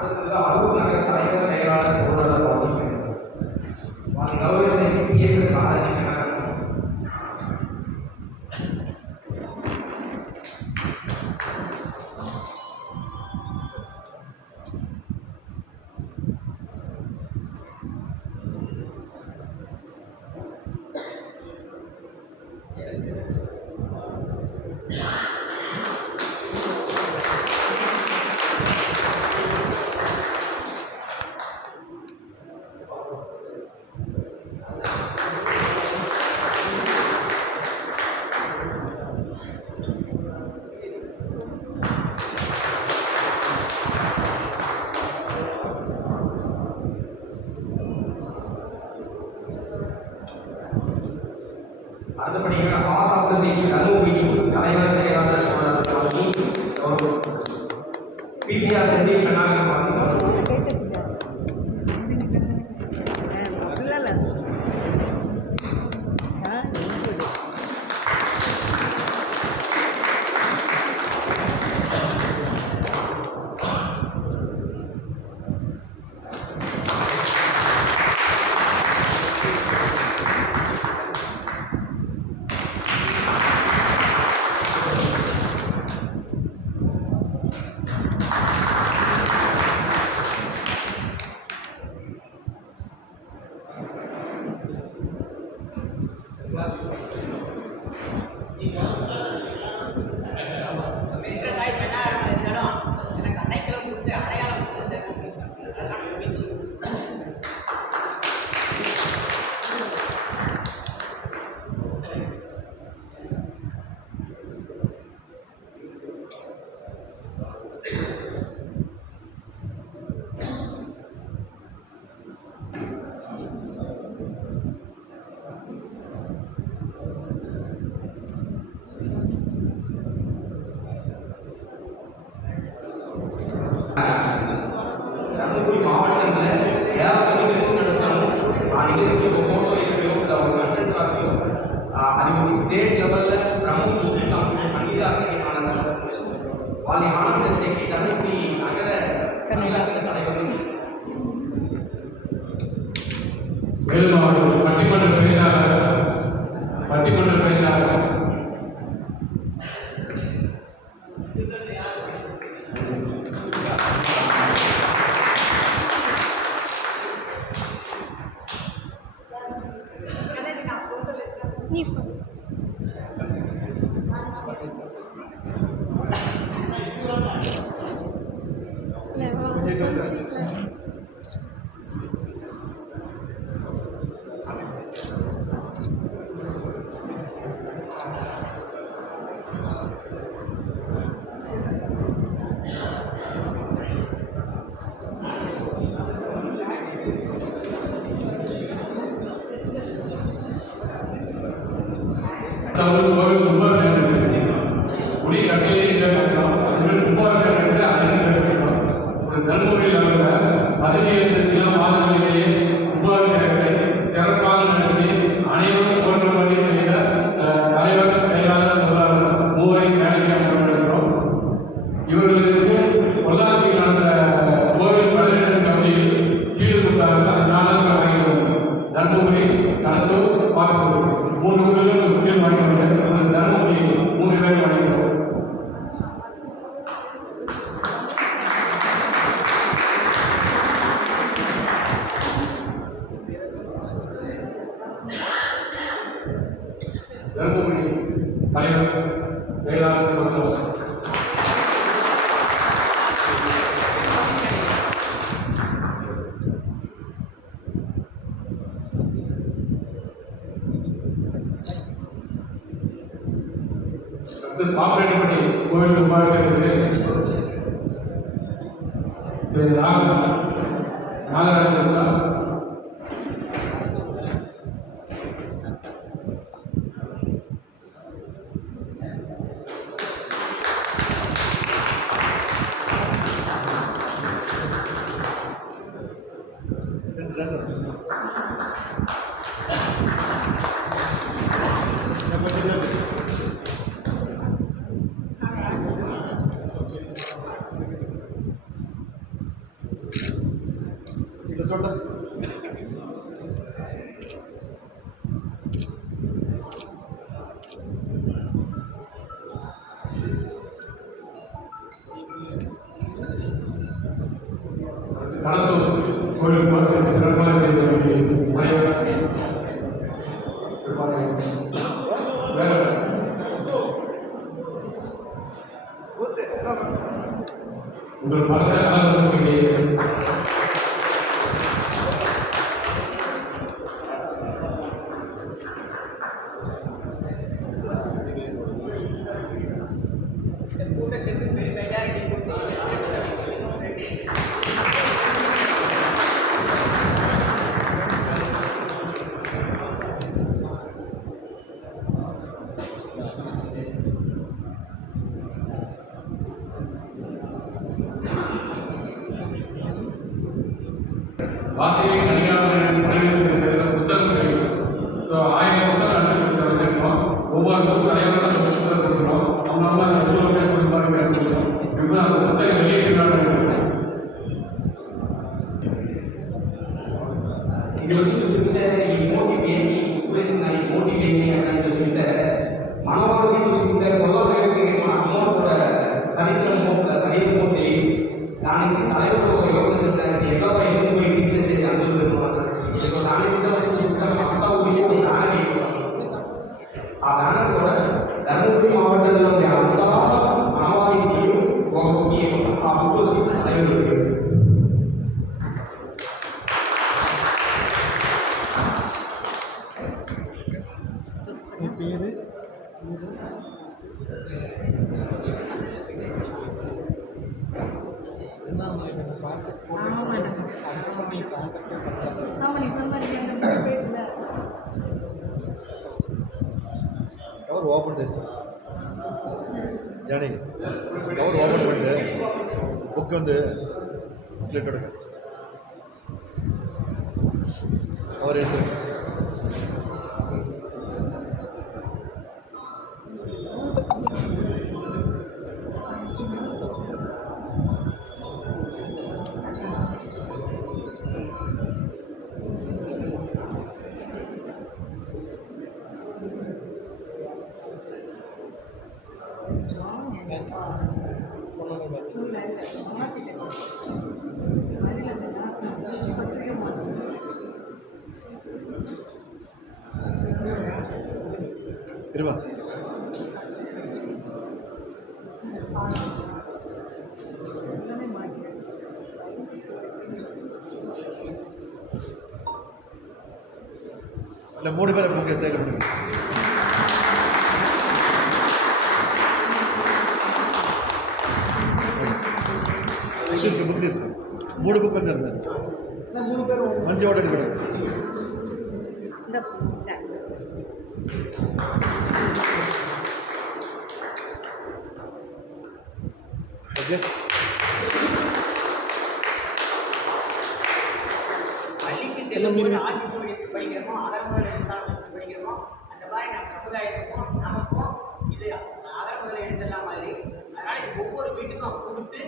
அடுத்தது அரூர் நகர தலைவர் செயலாளர் பொருளாளர் வாழ்க்கை கௌரவ பிஎஸ்எஸ் பாலாஜி அடுத்தபடியாக ஆறாவது செய்தி தருமபுரி தலைவர் செயலாளர் பிடிஆர் செந்தில் கண்ணாக தருமபுரி மாவட்டத்தில் ஏதாவது நிகழ்ச்சி நடத்தாலும் நிகழ்ச்சிக்கு இப்போ ஃபோட்டோ எக்ஸ்பியோ இல்லை ஒரு கண்டென்ட் கிளாஸையோ அது வந்து ஸ்டேட் லெவலில் பிரமுக முக்கிய காம்படிஷன் பண்ணிதான் వాళ్ళ ఆనంద చేకి తనకి నగర కన్నడ தலைவர் மேலும் அவர்கள் பட்டிமன்ற பேச்சாளர் நீ தர்மபுரியில் உள்ள 17 மாதங்களிலேயே உபாதிகளை சிறப்பாக நடத்தி அனைவரும் போற்றும்படி செய்த தலைவர் செயலாளர் மூவரை மேடைக்கு அமர்ந்திருக்கிறோம். இவர்களுக்கு பொள்ளாச்சியில் நடந்த கோவில் படையினர் கமிட்டியில் சீடு கொடுத்தார்கள். அதனால தர்மபுரி கடத்தூர் பார்க்கணும் 3 பேரும் முக்கியம் வாங்கிக்கிறோம். தர்மபுரி 3 பேர் வாங்கிக்கிறோம். தர்மபுரி தலைவர் செயலாளர் பாப்பரேட்படி கோவில் உபாதிக்கிறது நாகராஜன் தான் கடலூர் கோயில் பார்த்து சிறப்பாக செய்த உங்கள் பலத்தை கலந்து இந்த கூட்டத்திற்கு மெஜாரிட்டி கொடுத்து வாசகை கணிகாமல் பணிகளுக்கு புத்தகங்கள் ஸோ 1000 புத்தகம் வச்சிருக்கோம். ஒவ்வொரு தலைவரும் புத்தகம் கொடுக்குறோம். அவங்க கொடுப்பாங்க இப்போ அந்த புத்தகம் வெளியிட்டு இது చూసుకుంటే ఈ మోటివేట్ ఇన్స్పిరేషన్ ఈ మోటివేట్ అని చూసుకుంటే మనవాళ్ళకి చూసుకుంటే కొల్లకి మన అమ్మోడు చరిత్రము తెలియదు దాని నుంచి தலைவர் யோசனை செஞ்சாங்க எல்லாம் எங்கே போய் டீச்சர் செய்ய அனுபவிக்கணும் దాని నుంచి చూసుకుంటే అంతా விஷயம் நானே ఆ దానం కూడా தருமபுரி மாவட்டத்தில் உள்ள எல்லா மாணவர்களையும் ఒక முக்கியம் ఆ புத்தகம் தலைவர்களுக்கு கவர் ஓப்பன் చేస్తాం ஜானி கவர் ஓப்பன் பண்ணிட்டு புக் வந்து ஸ்லிட் எடுக்க கவர் எடுத்துருங்க இருவா இல்லை 3 பேரை புக்கு சைடு பண்ணுங்க புக் తీసుకో 3 బుక్ అంతా మంచి ఆర్డర్ ఇవ్వండి ఓకే பள்ளிக்கு செல்லும்போது ஆசிரியர் படிக்கிறோமோ ஆதரவு படிக்கிறோமோ அந்த மாதிரி நம்ம சமுதாயத்துக்கும் நமக்கும் இது ஆதரவு எழுதலாம் மாதிரி அதனால இது ஒவ்வொரு வீட்டுக்கும் கொடுத்து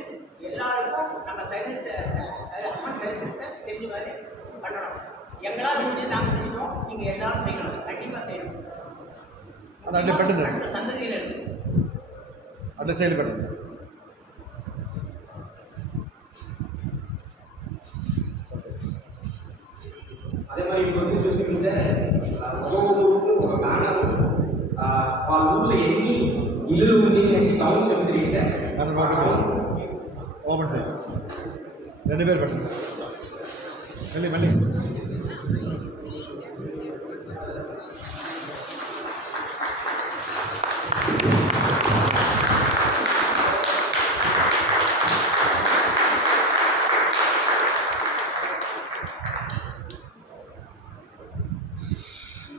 எல்லாருக்கும் நம்ம சரித்திரத்தை அம்மன் சரித்திரத்தை தெரிஞ்ச மாதிரி பண்ணணும். எங்களால் முடிஞ்சு நாங்கள் செய்யணும், நீங்கள் எல்லாரும் செய்யணும், கண்டிப்பாக செய்யணும். அந்த பட்டு அடுத்த சந்ததியில் இருக்கு அந்த செயல் பட்டு అదే మరి ఇప్పుడు వచ్చి చూసుకుంటే ఒక్కొక్క ఊరికి ఒక బ్యానర్ వాళ్ళ ఊళ్ళో ఎన్ని ఇల్లులు ఉంది అనేసి టౌన్ చెప్తే ఓపెన్ చేయి 2 పేరు పెట్టండి మళ్ళీ మళ్ళీ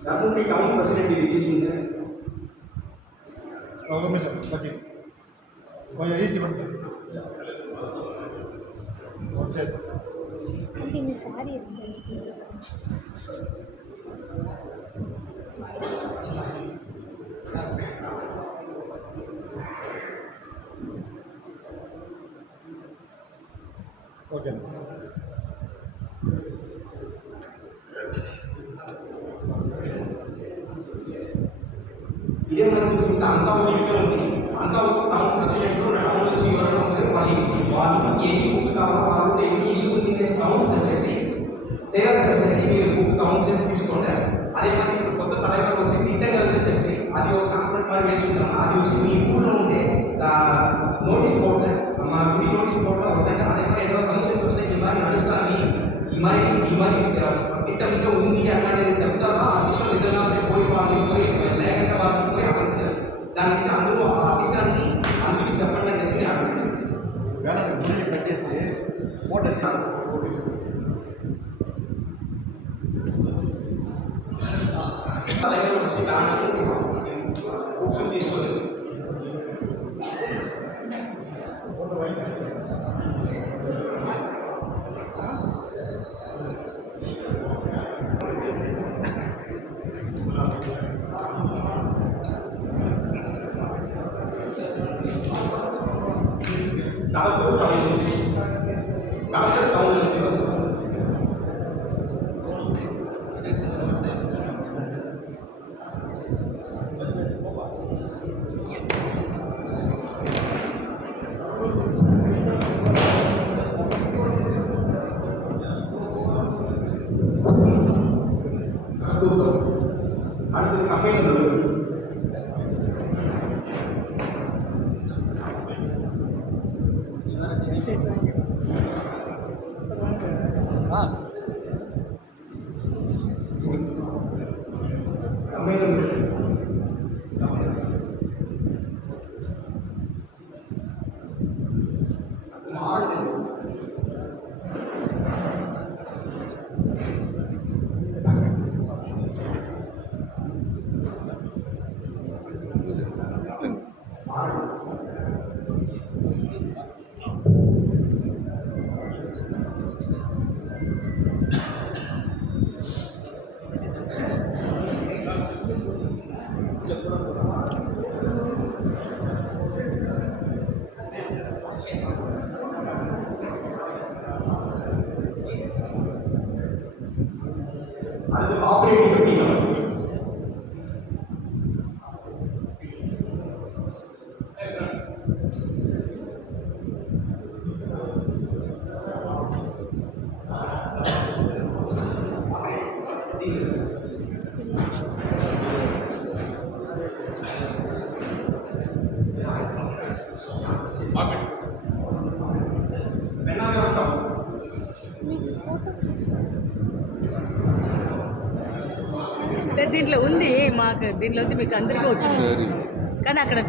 தருமபுரி டவுன் பிரசிடென்ட் இது చూసుకుంటే ఒక నిమిషం పచ్చి కొంచెం ఈజీ పడుతుంది మీ సారీ ఓకే ఇదే మనం చూసుకుంటే అంతా ఒకటే ఉంది. అంతా టౌన్ వచ్చినట్టు టౌన్ చివరలో ఉంది వాళ్ళు ఏమి బుక్ కావాలో వాళ్ళు ఎన్ని ఇల్లు తినేసి టౌన్ చెప్పేసి చేయాలి మీరు బుక్ టౌన్ చేసి తీసుకోండి. అదే మరి ఇప్పుడు కొత్త తరగతి వచ్చి ఇంటర్నల్ చెప్పి అది ఒక కాంట్రాక్ట్ మరి వేసుకుంటాం. అది వచ్చి మీ ఊళ్ళో ఉంటే నోటీస్ బోర్డు మా గుడి నోటీస్ బోర్డులో ఉందంటే అదే మరి ఏదో ఫంక్షన్స్ వస్తే ఈ మరి నడుస్తాను ఈ మరి తిట్టంలో ఉంది అట్లాంటిది చెప్తారా ఆ తిట్టం నిజంగా పోయి వాళ్ళకి పోయి లేకుండా వాళ్ళకి పోయి అడుగుతుంది. దాని నుంచి అందరూ ఆ అధికారాన్ని అందరికీ చెప్పండి అని చెప్పి అడుగుతుంది. కట్టేస్తే ఫోటో దగ్గర వచ్చి దానికి బుక్స్ తీసుకోలేదు. அடுத்தது கம்பெனி அது ஆபரேட்டிங் பண்ணிக்கலாம். దీంట్లో ఉంది మాకు దీంట్లో ఉంది మీకు అందరికీ వచ్చింది కానీ అక్కడ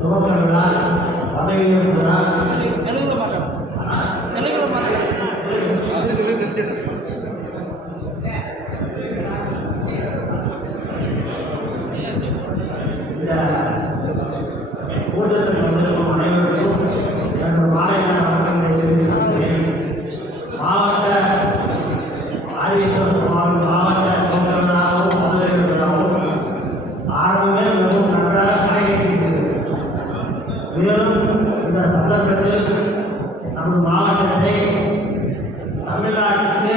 துவக்க விழா பதவியேற்பு விழா கூட்டத்தில் வந்திருக்கும் அனைவருக்கும் எனது மாலையான வணக்கங்களை தெரிவித்துள்ளேன். மாவட்ட ஆர்வீஸ்வரர் மாவட்ட தோற்றங்களாகவும் பதவியாகவும் ஆர்வமே மிகவும் நன்றாக நடைபெறுகிறது. மேலும் இந்த சந்தர்ப்பத்தில் நமது மாவட்டத்தை தமிழ்நாட்டிற்கு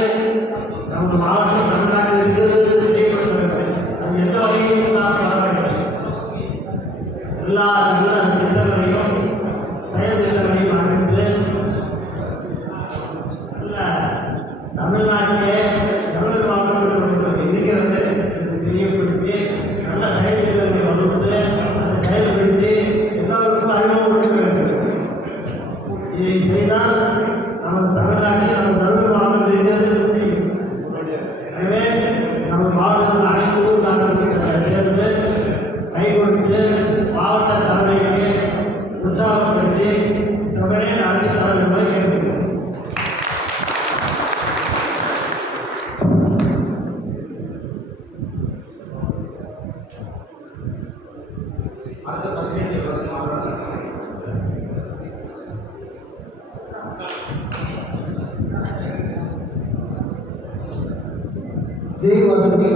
நமது மாவட்டம் தமிழ்நாட்டிற்கு தெரியப்படுகிறது. அது எந்த வகையிலும் நாம் வர வேண்டும். எல்லா நல்ல திட்டங்களையும் செயல் திட்டங்களையும் அமைத்து நல்ல தமிழ்நாட்டிலே தமிழ் மாவட்டம் இருக்கிறது என்று தெரியப்படுத்தி நல்ல செயல் திட்டங்களை வகுத்து அதை செயல்படுத்தி எல்லாருக்கும் அறிமுகப்படுத்த வேண்டும். இதை செய்தால் நமது தமிழ்நாட்டில் நமது தமிழ் மாவட்டம் இருக்கிறது. எனவே நமது மாவட்டத்தில் அனைத்து ஊர் நாட்களுக்கு சேர்ந்து கை கொடுத்து மாவட்ட தலைமைக்கு உற்சாகப்படுத்தி செவனே நடத்தி தர வேண்டும் கேட்டுக்கொள்கிறேன். அடுத்த பிரசிடென்ட் எவ்வளவு மாவட்டம் జై వసతి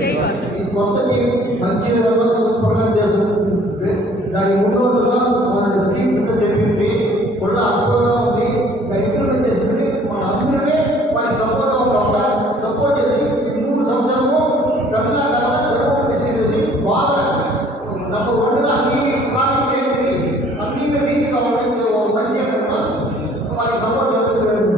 జై వాసవి. ఈ కొత్తది మంచి విధంగా సూపర్గా చేస్తుంది. దాని ముందుగా మన స్కీమ్స్ చెప్పింది కొల్ల అద్భుతంగా ఉంది. దాన్ని ఇంప్లిమెంట్ చేసింది మన అందరినీ వారి సపోర్ట్ చేసి ఈ 3 సంవత్సరము తమిళనాడు చేసి బాగా నెంబర్ 1గా అన్ని ప్రాజెక్ట్ చేసి అన్ని రీచ్ కావాలని మంచిగా వారికి సపోర్ట్ చేస్తున్నారు.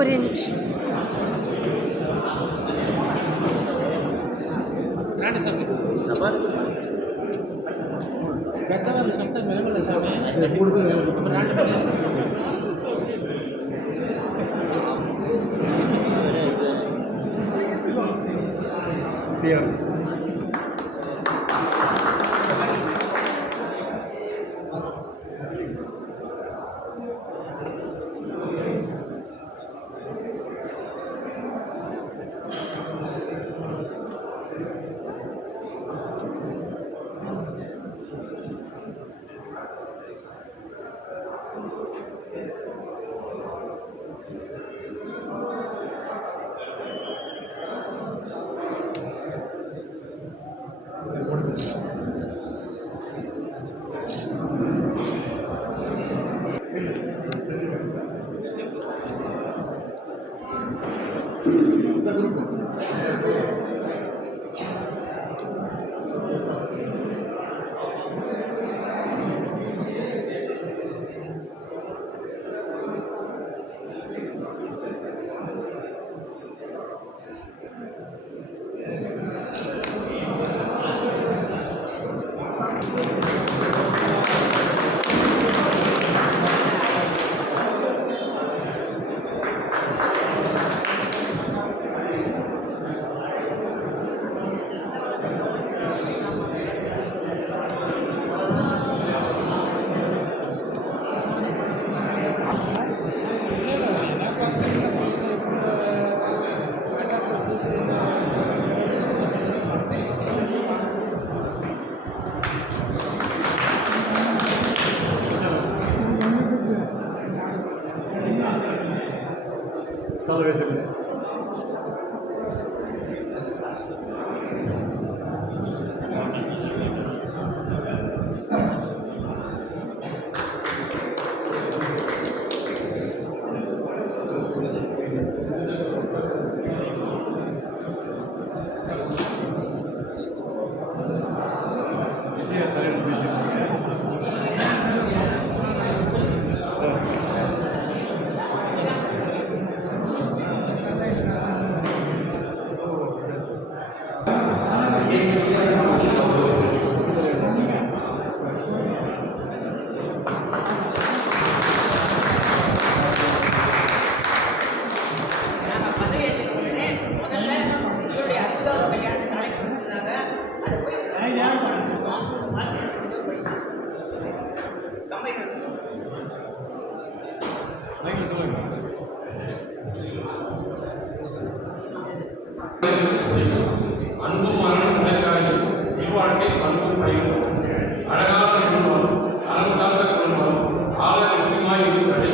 ஒரே நிமிஷம். அன்பு மரணம் உடைக்காது இவ்வாழ்க்கை பண்பு பயிரும் அழகான குடும்பம் அறம் சார்ந்த குடும்பம் ஆள முக்கியமாய் இருப்பதை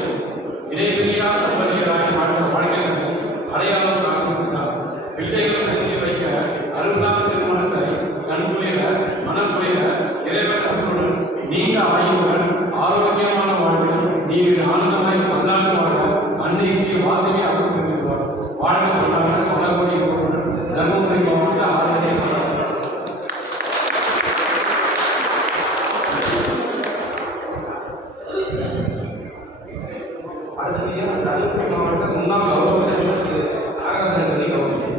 இடைவெளியா சம்பதியராய் வாழ்க்கைக்கு அடையாளம் காண்பித்தார். பிள்ளைகள் கட்டி வைக்க அருள்தான் திருமணத்தை கண்குளிர மனக்குளிர இறைவன் அருளுடன் நீங்க ஆயுடன் ஆரோக்கியமான வாழ்வில் நீர் ஆனந்தமாய் பல்லாண்டு வாழ அன்னைக்கு வாசவி அருள்வார். வாழ்க்கை கொண்டாட பலகோடி தர்மபுரி மாவட்ட ஆளுநரை அடுத்தபடியாக தருமபுரி மாவட்ட முன்னாள் கௌரவ தலைவர் நாகராஜனை கௌரவித்தார்.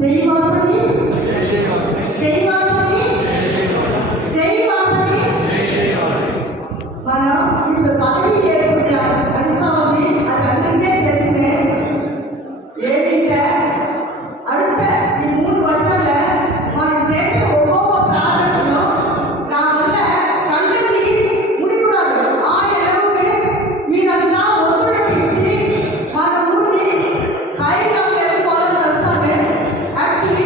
ஜெய் வாசகி ஜெய் வாசகி ஜெய் வாசகி మనం ఇప్పుడు పదవి ఏర్పడిన అడిసామి అది అందరికీ తెలిసిందే ఏంటంటే அடுத்த ఈ 3 வருஷத்துல మనం చేసే ఒక్కొక్క ప్రాజెక్టులో నా వల్ల కంటెంట్ முடிக்கூடாது ఆ அளவுக்கு మీరంతా ఒత్తిడి మన ఊరిని హై లెవెల్ పోవాలని వస్తాను యాక్చువల్లీ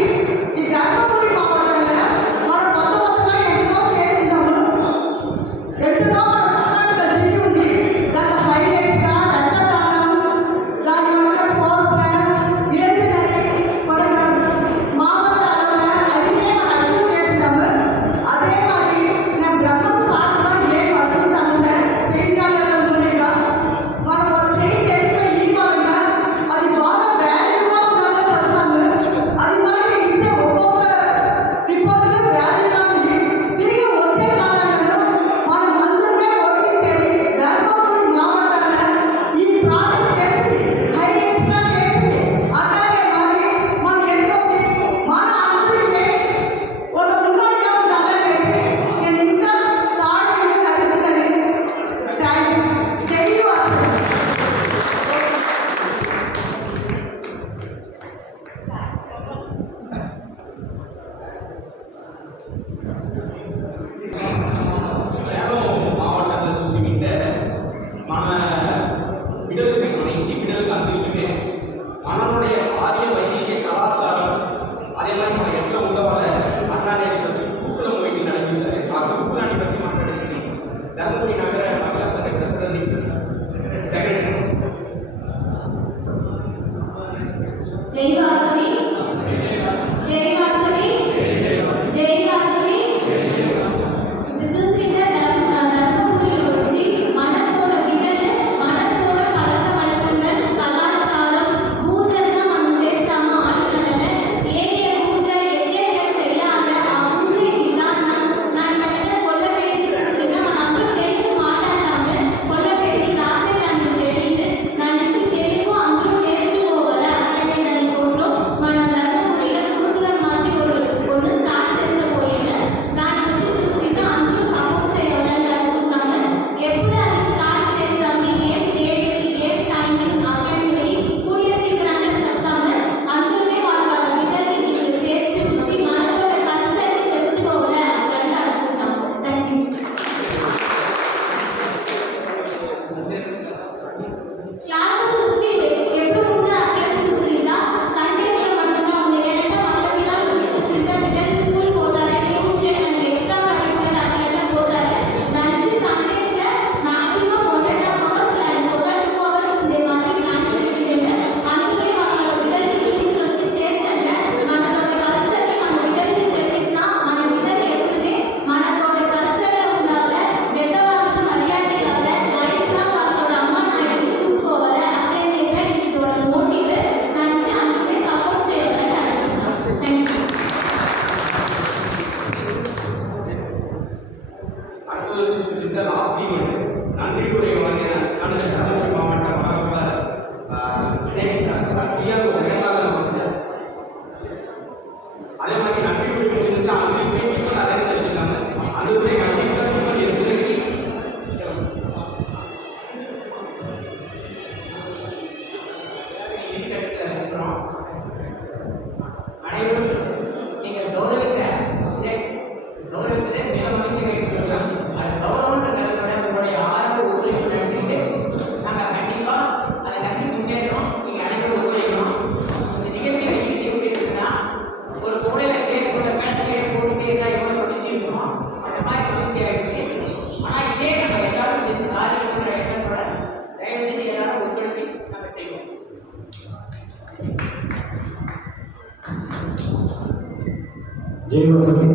జయవసతి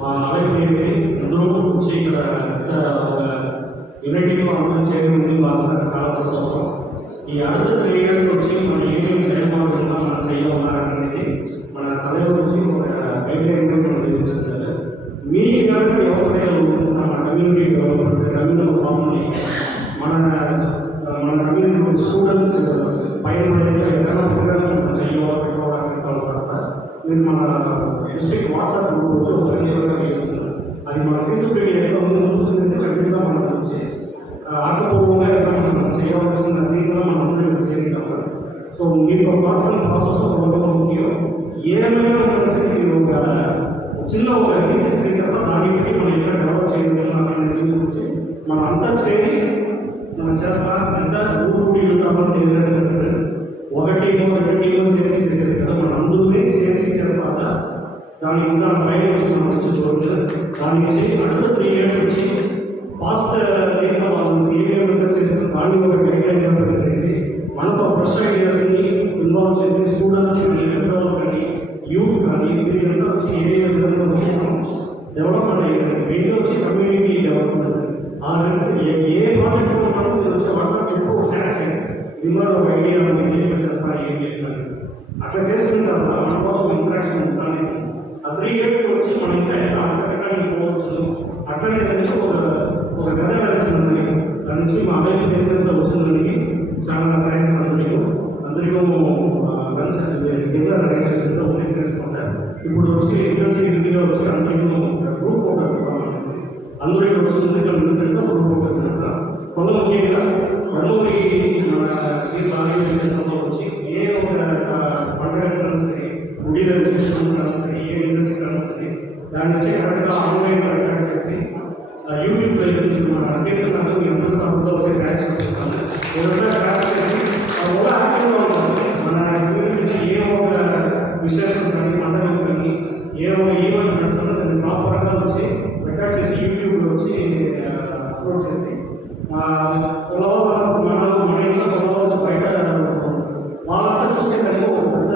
మా అలాగే అందరూ వచ్చి ఇక్కడ యూనిటీలో అందరూ చేరి ఉంది వాళ్ళందరూ చాలా సంతోషం. ఈ அடுத்த 3 ఇయర్స్ వచ్చి మన ఏమేమి చేయబోతున్నా మనం చేయాలనేది మన தலைவர் వచ్చి ఒక గైడ్లైన్ మనం తీసుకుంటారు. మీ కనుక వ్యవసాయాలు మన కమ్యూనిటీ డెవలప్మెంట్ కమ్యూనిటీ ఫామ్ని మన కమ్యూనిటీ స్టూడెంట్స్ పైన ఎక్కడ ప్రోగ్రామ్ చేయాలో పెట్టుకోవడానికి మీరు మన డిస్ట్రిక్ట్ వాట్సాప్ గ్రూప్ వచ్చి అది మన డిసిప్లిన్ ఏదో చూసి కంటిన్యూగా మనం వచ్చి ఆకపోవడంగా మనం చేయవలసిన దీంట్లో మనం అందరూ చేయాలి. సో మీకు పర్సనల్ ప్రాసెస్ ரொம்ப ముఖ్యం. ఏమైనా కలిసి మీరు ఒక చిన్న ఒక రీతి స్పీకర్లో దాన్ని పెట్టి మనం ఎక్కడ డెవలప్ చేయగలుగుతున్నాం అనేది గురించి మనం అంతా చేరి మనం చేస్తాం. అంతా ఊరు కాబట్టి ఒకటి చేసి చేసేది కదా, మనం అందరినీ చేసి చేస్తాక దాని ఇంకా బయట వచ్చి మనం వచ్చి చూడదు. దాని నుంచి அடுத்த 3 ఇయర్స్ వచ్చి పాస్ట్ దీంట్లో వాళ్ళు ఏమేమి చేసిన దాన్ని ఒక గైడ్లైన్ చేసి మనతో ఫ్రెష్ ఐడియాస్ని ఇన్వాల్వ్ చేసి స్టూడెంట్స్ కానీ డెవలప్ కానీ యూత్ కానీ వీళ్ళంతా వచ్చి ఏ విధంగా వచ్చి మనం డెవలప్మెంట్ అయ్యారు. వీళ్ళు వచ్చి కమ్యూనిటీ డెవలప్మెంట్ ఆ ఏ ప్రాజెక్ట్ మనం వచ్చి వాట్సాప్ ఎక్కువ షేర్ చేయండి. దీనిలో ఒక ఐడియా ఏం చేస్తా ఏంటి అట్లా చేసుకున్న తర్వాత మన కోసం ఇంట్రాక్షన్ ఉంటుంది. ఆ 3 ఇయర్స్ వచ్చి మనం ఇంకా అక్కడికి పోవచ్చు. అట్లనే ఒక గద నడిచిందని దాని నుంచి మా అబ్బాయి కేంద్రంలో వచ్చిందానికి చాలా థ్యాంక్స్ అందరికీ లంచ్ డిన్నర్ అరేంజ్ చేసి తెలుసుకుంటారు. ఇప్పుడు వచ్చి ఎగ్జామ్స్ హిందీలో వచ్చి అందరికీ గ్రూప్ ఫోటో అందరికీ వచ్చింది మినిస్టర్గా గ్రూప్ ఫోటో చేస్తారు. కొంత ముఖ్యంగా కర్నూలు వచ్చి ఏ ఒక పండుగ సరే గుడి చేసుకుంటున్నా సరే ఏ ఇండస్ట్రీ సరే దాని నుంచి కరెక్ట్గా ఆన్లైన్లో రికార్డ్ చేసి యూట్యూబ్లో మన అంతేకాదు మీ అందరూ సభలో వచ్చి క్యాచ్ చేస్తున్నాను. ఏదైనా క్యాచ్ చేసి కూడా యాక్టివ్గా ఉంటుంది. మన యూనిట్లో ఏ ఒక విశేషం కానీ పండుగలు కానీ ఏ ఒక ఈవెంట్ నడుస్తుందో దాన్ని ప్రాపర్గా వచ్చి రికార్డ్ చేసి యూట్యూబ్లో వచ్చి అప్లోడ్ చేసి పొలవ మన ఇంట్లో పొలవ వచ్చి బయట వాళ్ళంతా చూసేదానికి ఒక పెద్ద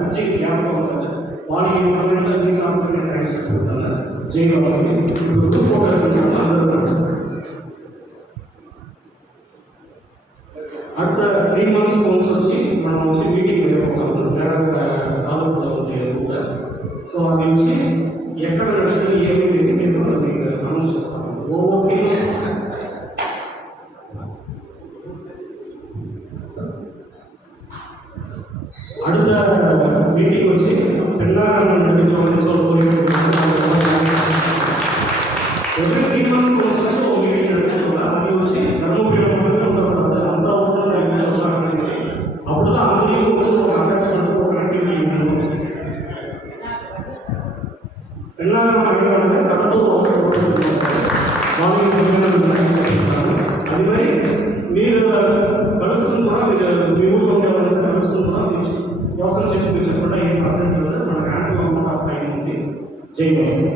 మంచి జ్ఞాపకం ఉంటుంది. వాళ్ళకి ఈ సమయంలో ఈ సాంస్కృతిక థ్యాంక్స్ చెప్పుకుంటాను. జయవసతి அடுத்த 3 months కోర్స్ వచ్చి మనం వచ్చి మీటింగ్ చేయకుండా సో అది వచ్చి ఎక్కడ నడుస్తుంది ఏమి మీటింగ్ అనౌన్స్ చేస్తాము. ఓకే அடுத்த மீட்டிங் வச்சு பெண்ணாரம் எவ்ரி 3 months கோர்ஸ் வச்சு ஒரு மீட்டிங் நடத்தி சொல்லலாம். அது வச்சு தர்மபுரியில் மட்டுமே ఉండకూడదు. அந்த ஊரில் அப்படிதான் அங்கேயும் வச்சு ஒரு அட்டாச்மெண்ட் ஒரு ஆக்டிவிட்டி பெண்ணாரம் அடைவாங்க கடந்து అది మరి మీరు కలుసుకుని కూడా మీ ఊళ్ళో కలుసుకుని కూడా వ్యవసాయం చేసి మీరు చెప్పకుండా ఏం ప్రాజెక్ట్ లేదు. మన హ్యాండ్లో ఉన్న టైం ఉంది. జయవసతి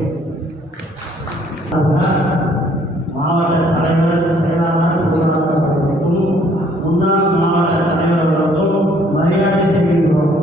மாவட்ட தலைவர் செயலாளர் பொருளாதாரத்திற்கும் முன்னாள் மாவட்ட தலைவர்களுக்கும் மரியாதை செய்கின்றோம்.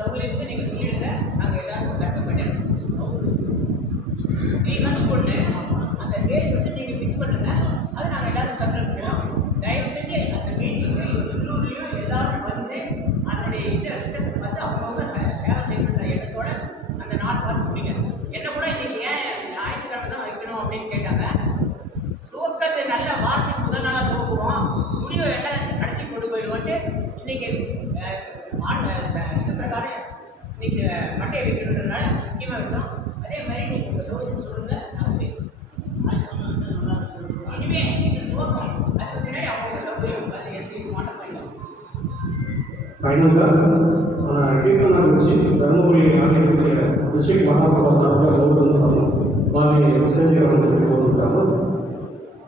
சௌகரியத்தை நீங்கள் சொல்லிடுங்க, நாங்கள் எல்லாருக்கும் பேக்கப் பண்ணிடுறோம். 3 months கொண்டு அந்த டேட் வந்து நீங்கள் ஃபிக்ஸ் பண்ணுங்கள். அதை நாங்கள் எல்லாரும் சப்ளை பண்ணிடுறோம். தயவு செஞ்சு அந்த மீட்டிங்கு உள்ளூர்லேயும் எல்லாரும் வந்து அதனுடைய ரிசல்ட் பார்த்து அவங்கவுங்க சேவை செய்யணுன்ற எண்ணத்தோட அந்த நாள் பார்த்து முடிங்க. என்ன கூட இன்றைக்கி ஏன் ஞாயிற்றுக்கிழமை தான் வைக்கணும் அப்படின்னு கேட்டாங்க. துவக்கத்தை நல்ல வார்த்தை முதல் நாளாக துவக்குவோம், முடிவை எல்லாம் கடைசி கொண்டு போயிடுவோன்ட்டு இன்றைக்கி இது பிரகாரம் இன்னைக்கு மட்டையை வைக்கணுன்றதுனால முக்கியமாக வச்சோம். அதே மாதிரி நீங்கள் உங்கள் சௌகரியம் சொல்லுங்கள், நாங்கள் செய்வோம். இனிமே இது துவக்கம், அதுக்கு பின்னாடி அவங்க சௌகரியம் அது எந்த மாற்றம் பண்ணிக்கலாம். ஃபைனலாக கீர்த்தனா வச்சு தருமபுரி ஆகிய டிஸ்ட்ரிக்ட் மகாசபா சார்பில் கௌரவம் சார்ந்தோம் வாங்கி ஸ்டேஜில் வந்து போயிருக்காங்க.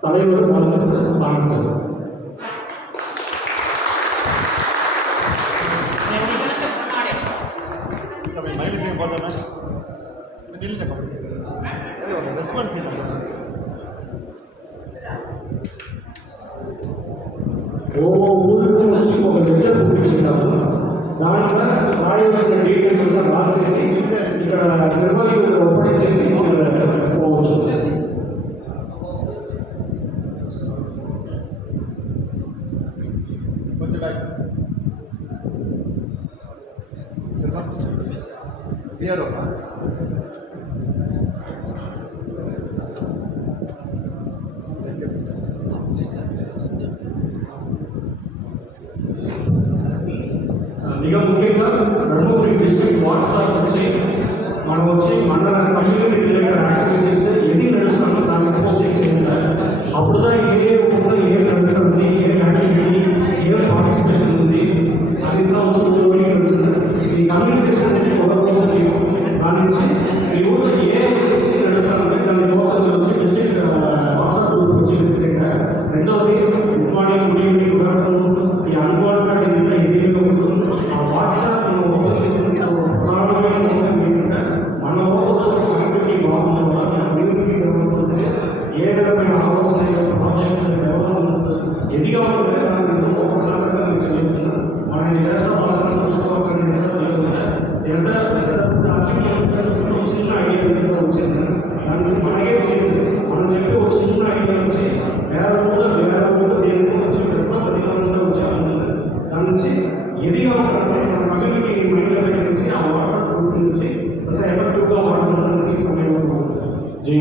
தலைவர் ஆரம்பித்தார். மைலிசிங் பார்த்தோன்னா இல்லை ரெஸ்பான்ஸ் ஒவ்வொரு ஊருக்கும் வச்சு ఒక లెక్చర్ పంపించుకుంటాము. దాంట్లో రాయవలసిన డీటెయిల్స్ అంతా రాసేసి ఇక్కడ నిర్వాహకులకు ఒప్పడించేసి పోవచ్చు. మిగ ముఖ్యంగా ధర్మపురి డిస్ట్రిక్ట్ వాట్సాప్ వచ్చి మనం వచ్చి మండల కమ్యూనిటీ రిలేటెడ్ యాక్టివిటీస్ ఏది నడుస్తుందో దాన్ని పోస్టింగ్ చేయాలి. అప్పుడుదా ఏ ఊళ్ళో ఏ నడుస్తుంది, ఏ యాక్టివిటీ, ఏ పార్టిసిపేషన్ ఉంది, అది వచ్చి నడుస్తుంది. ఈ కమ్యూనికేషన్ అనేది ఒక దాని నుంచి ఈ ఊళ్ళో ఏ నడుస్తుంది దాని లోకల్ వచ్చి డిస్ట్రిక్ట్ వాట్సాప్ గ్రూప్ వచ్చి డిస్ట్రిక్ట్. రెండవది good morning, good evening, good afternoon, ఈ అనుభవం కార్డు ఇంత ఇది వాట్సాప్ ఓపెన్ చేసిన మన కమ్యూనిటీ బాగుంది వల్ల కమ్యూనిటీ డెవలప్మెంట్ ఏ విధమైన అవసరం ప్రాజెక్ట్స్ డెవలప్మెంట్స్ ఎదిగా ఉంటే మన నిరసన పుస్తకం ఎంత చిన్న ఐడియా వచ్చింది. దాని నుంచి మనకే మనం చెప్పి ఒక చిన్న ఐడియా వచ్చి వేరే ఊళ్ళో దేనికి వచ్చి పెద్ద పరికరంలో వచ్చాము. దాని నుంచి ఎదిగా మన కమ్యూనిటీ మైండ్లో పెట్టేసి ఆ వాట్సాప్ గ్రూప్ నుంచి ఎఫెక్టివ్గా వాడుకోవడానికి సమయం జై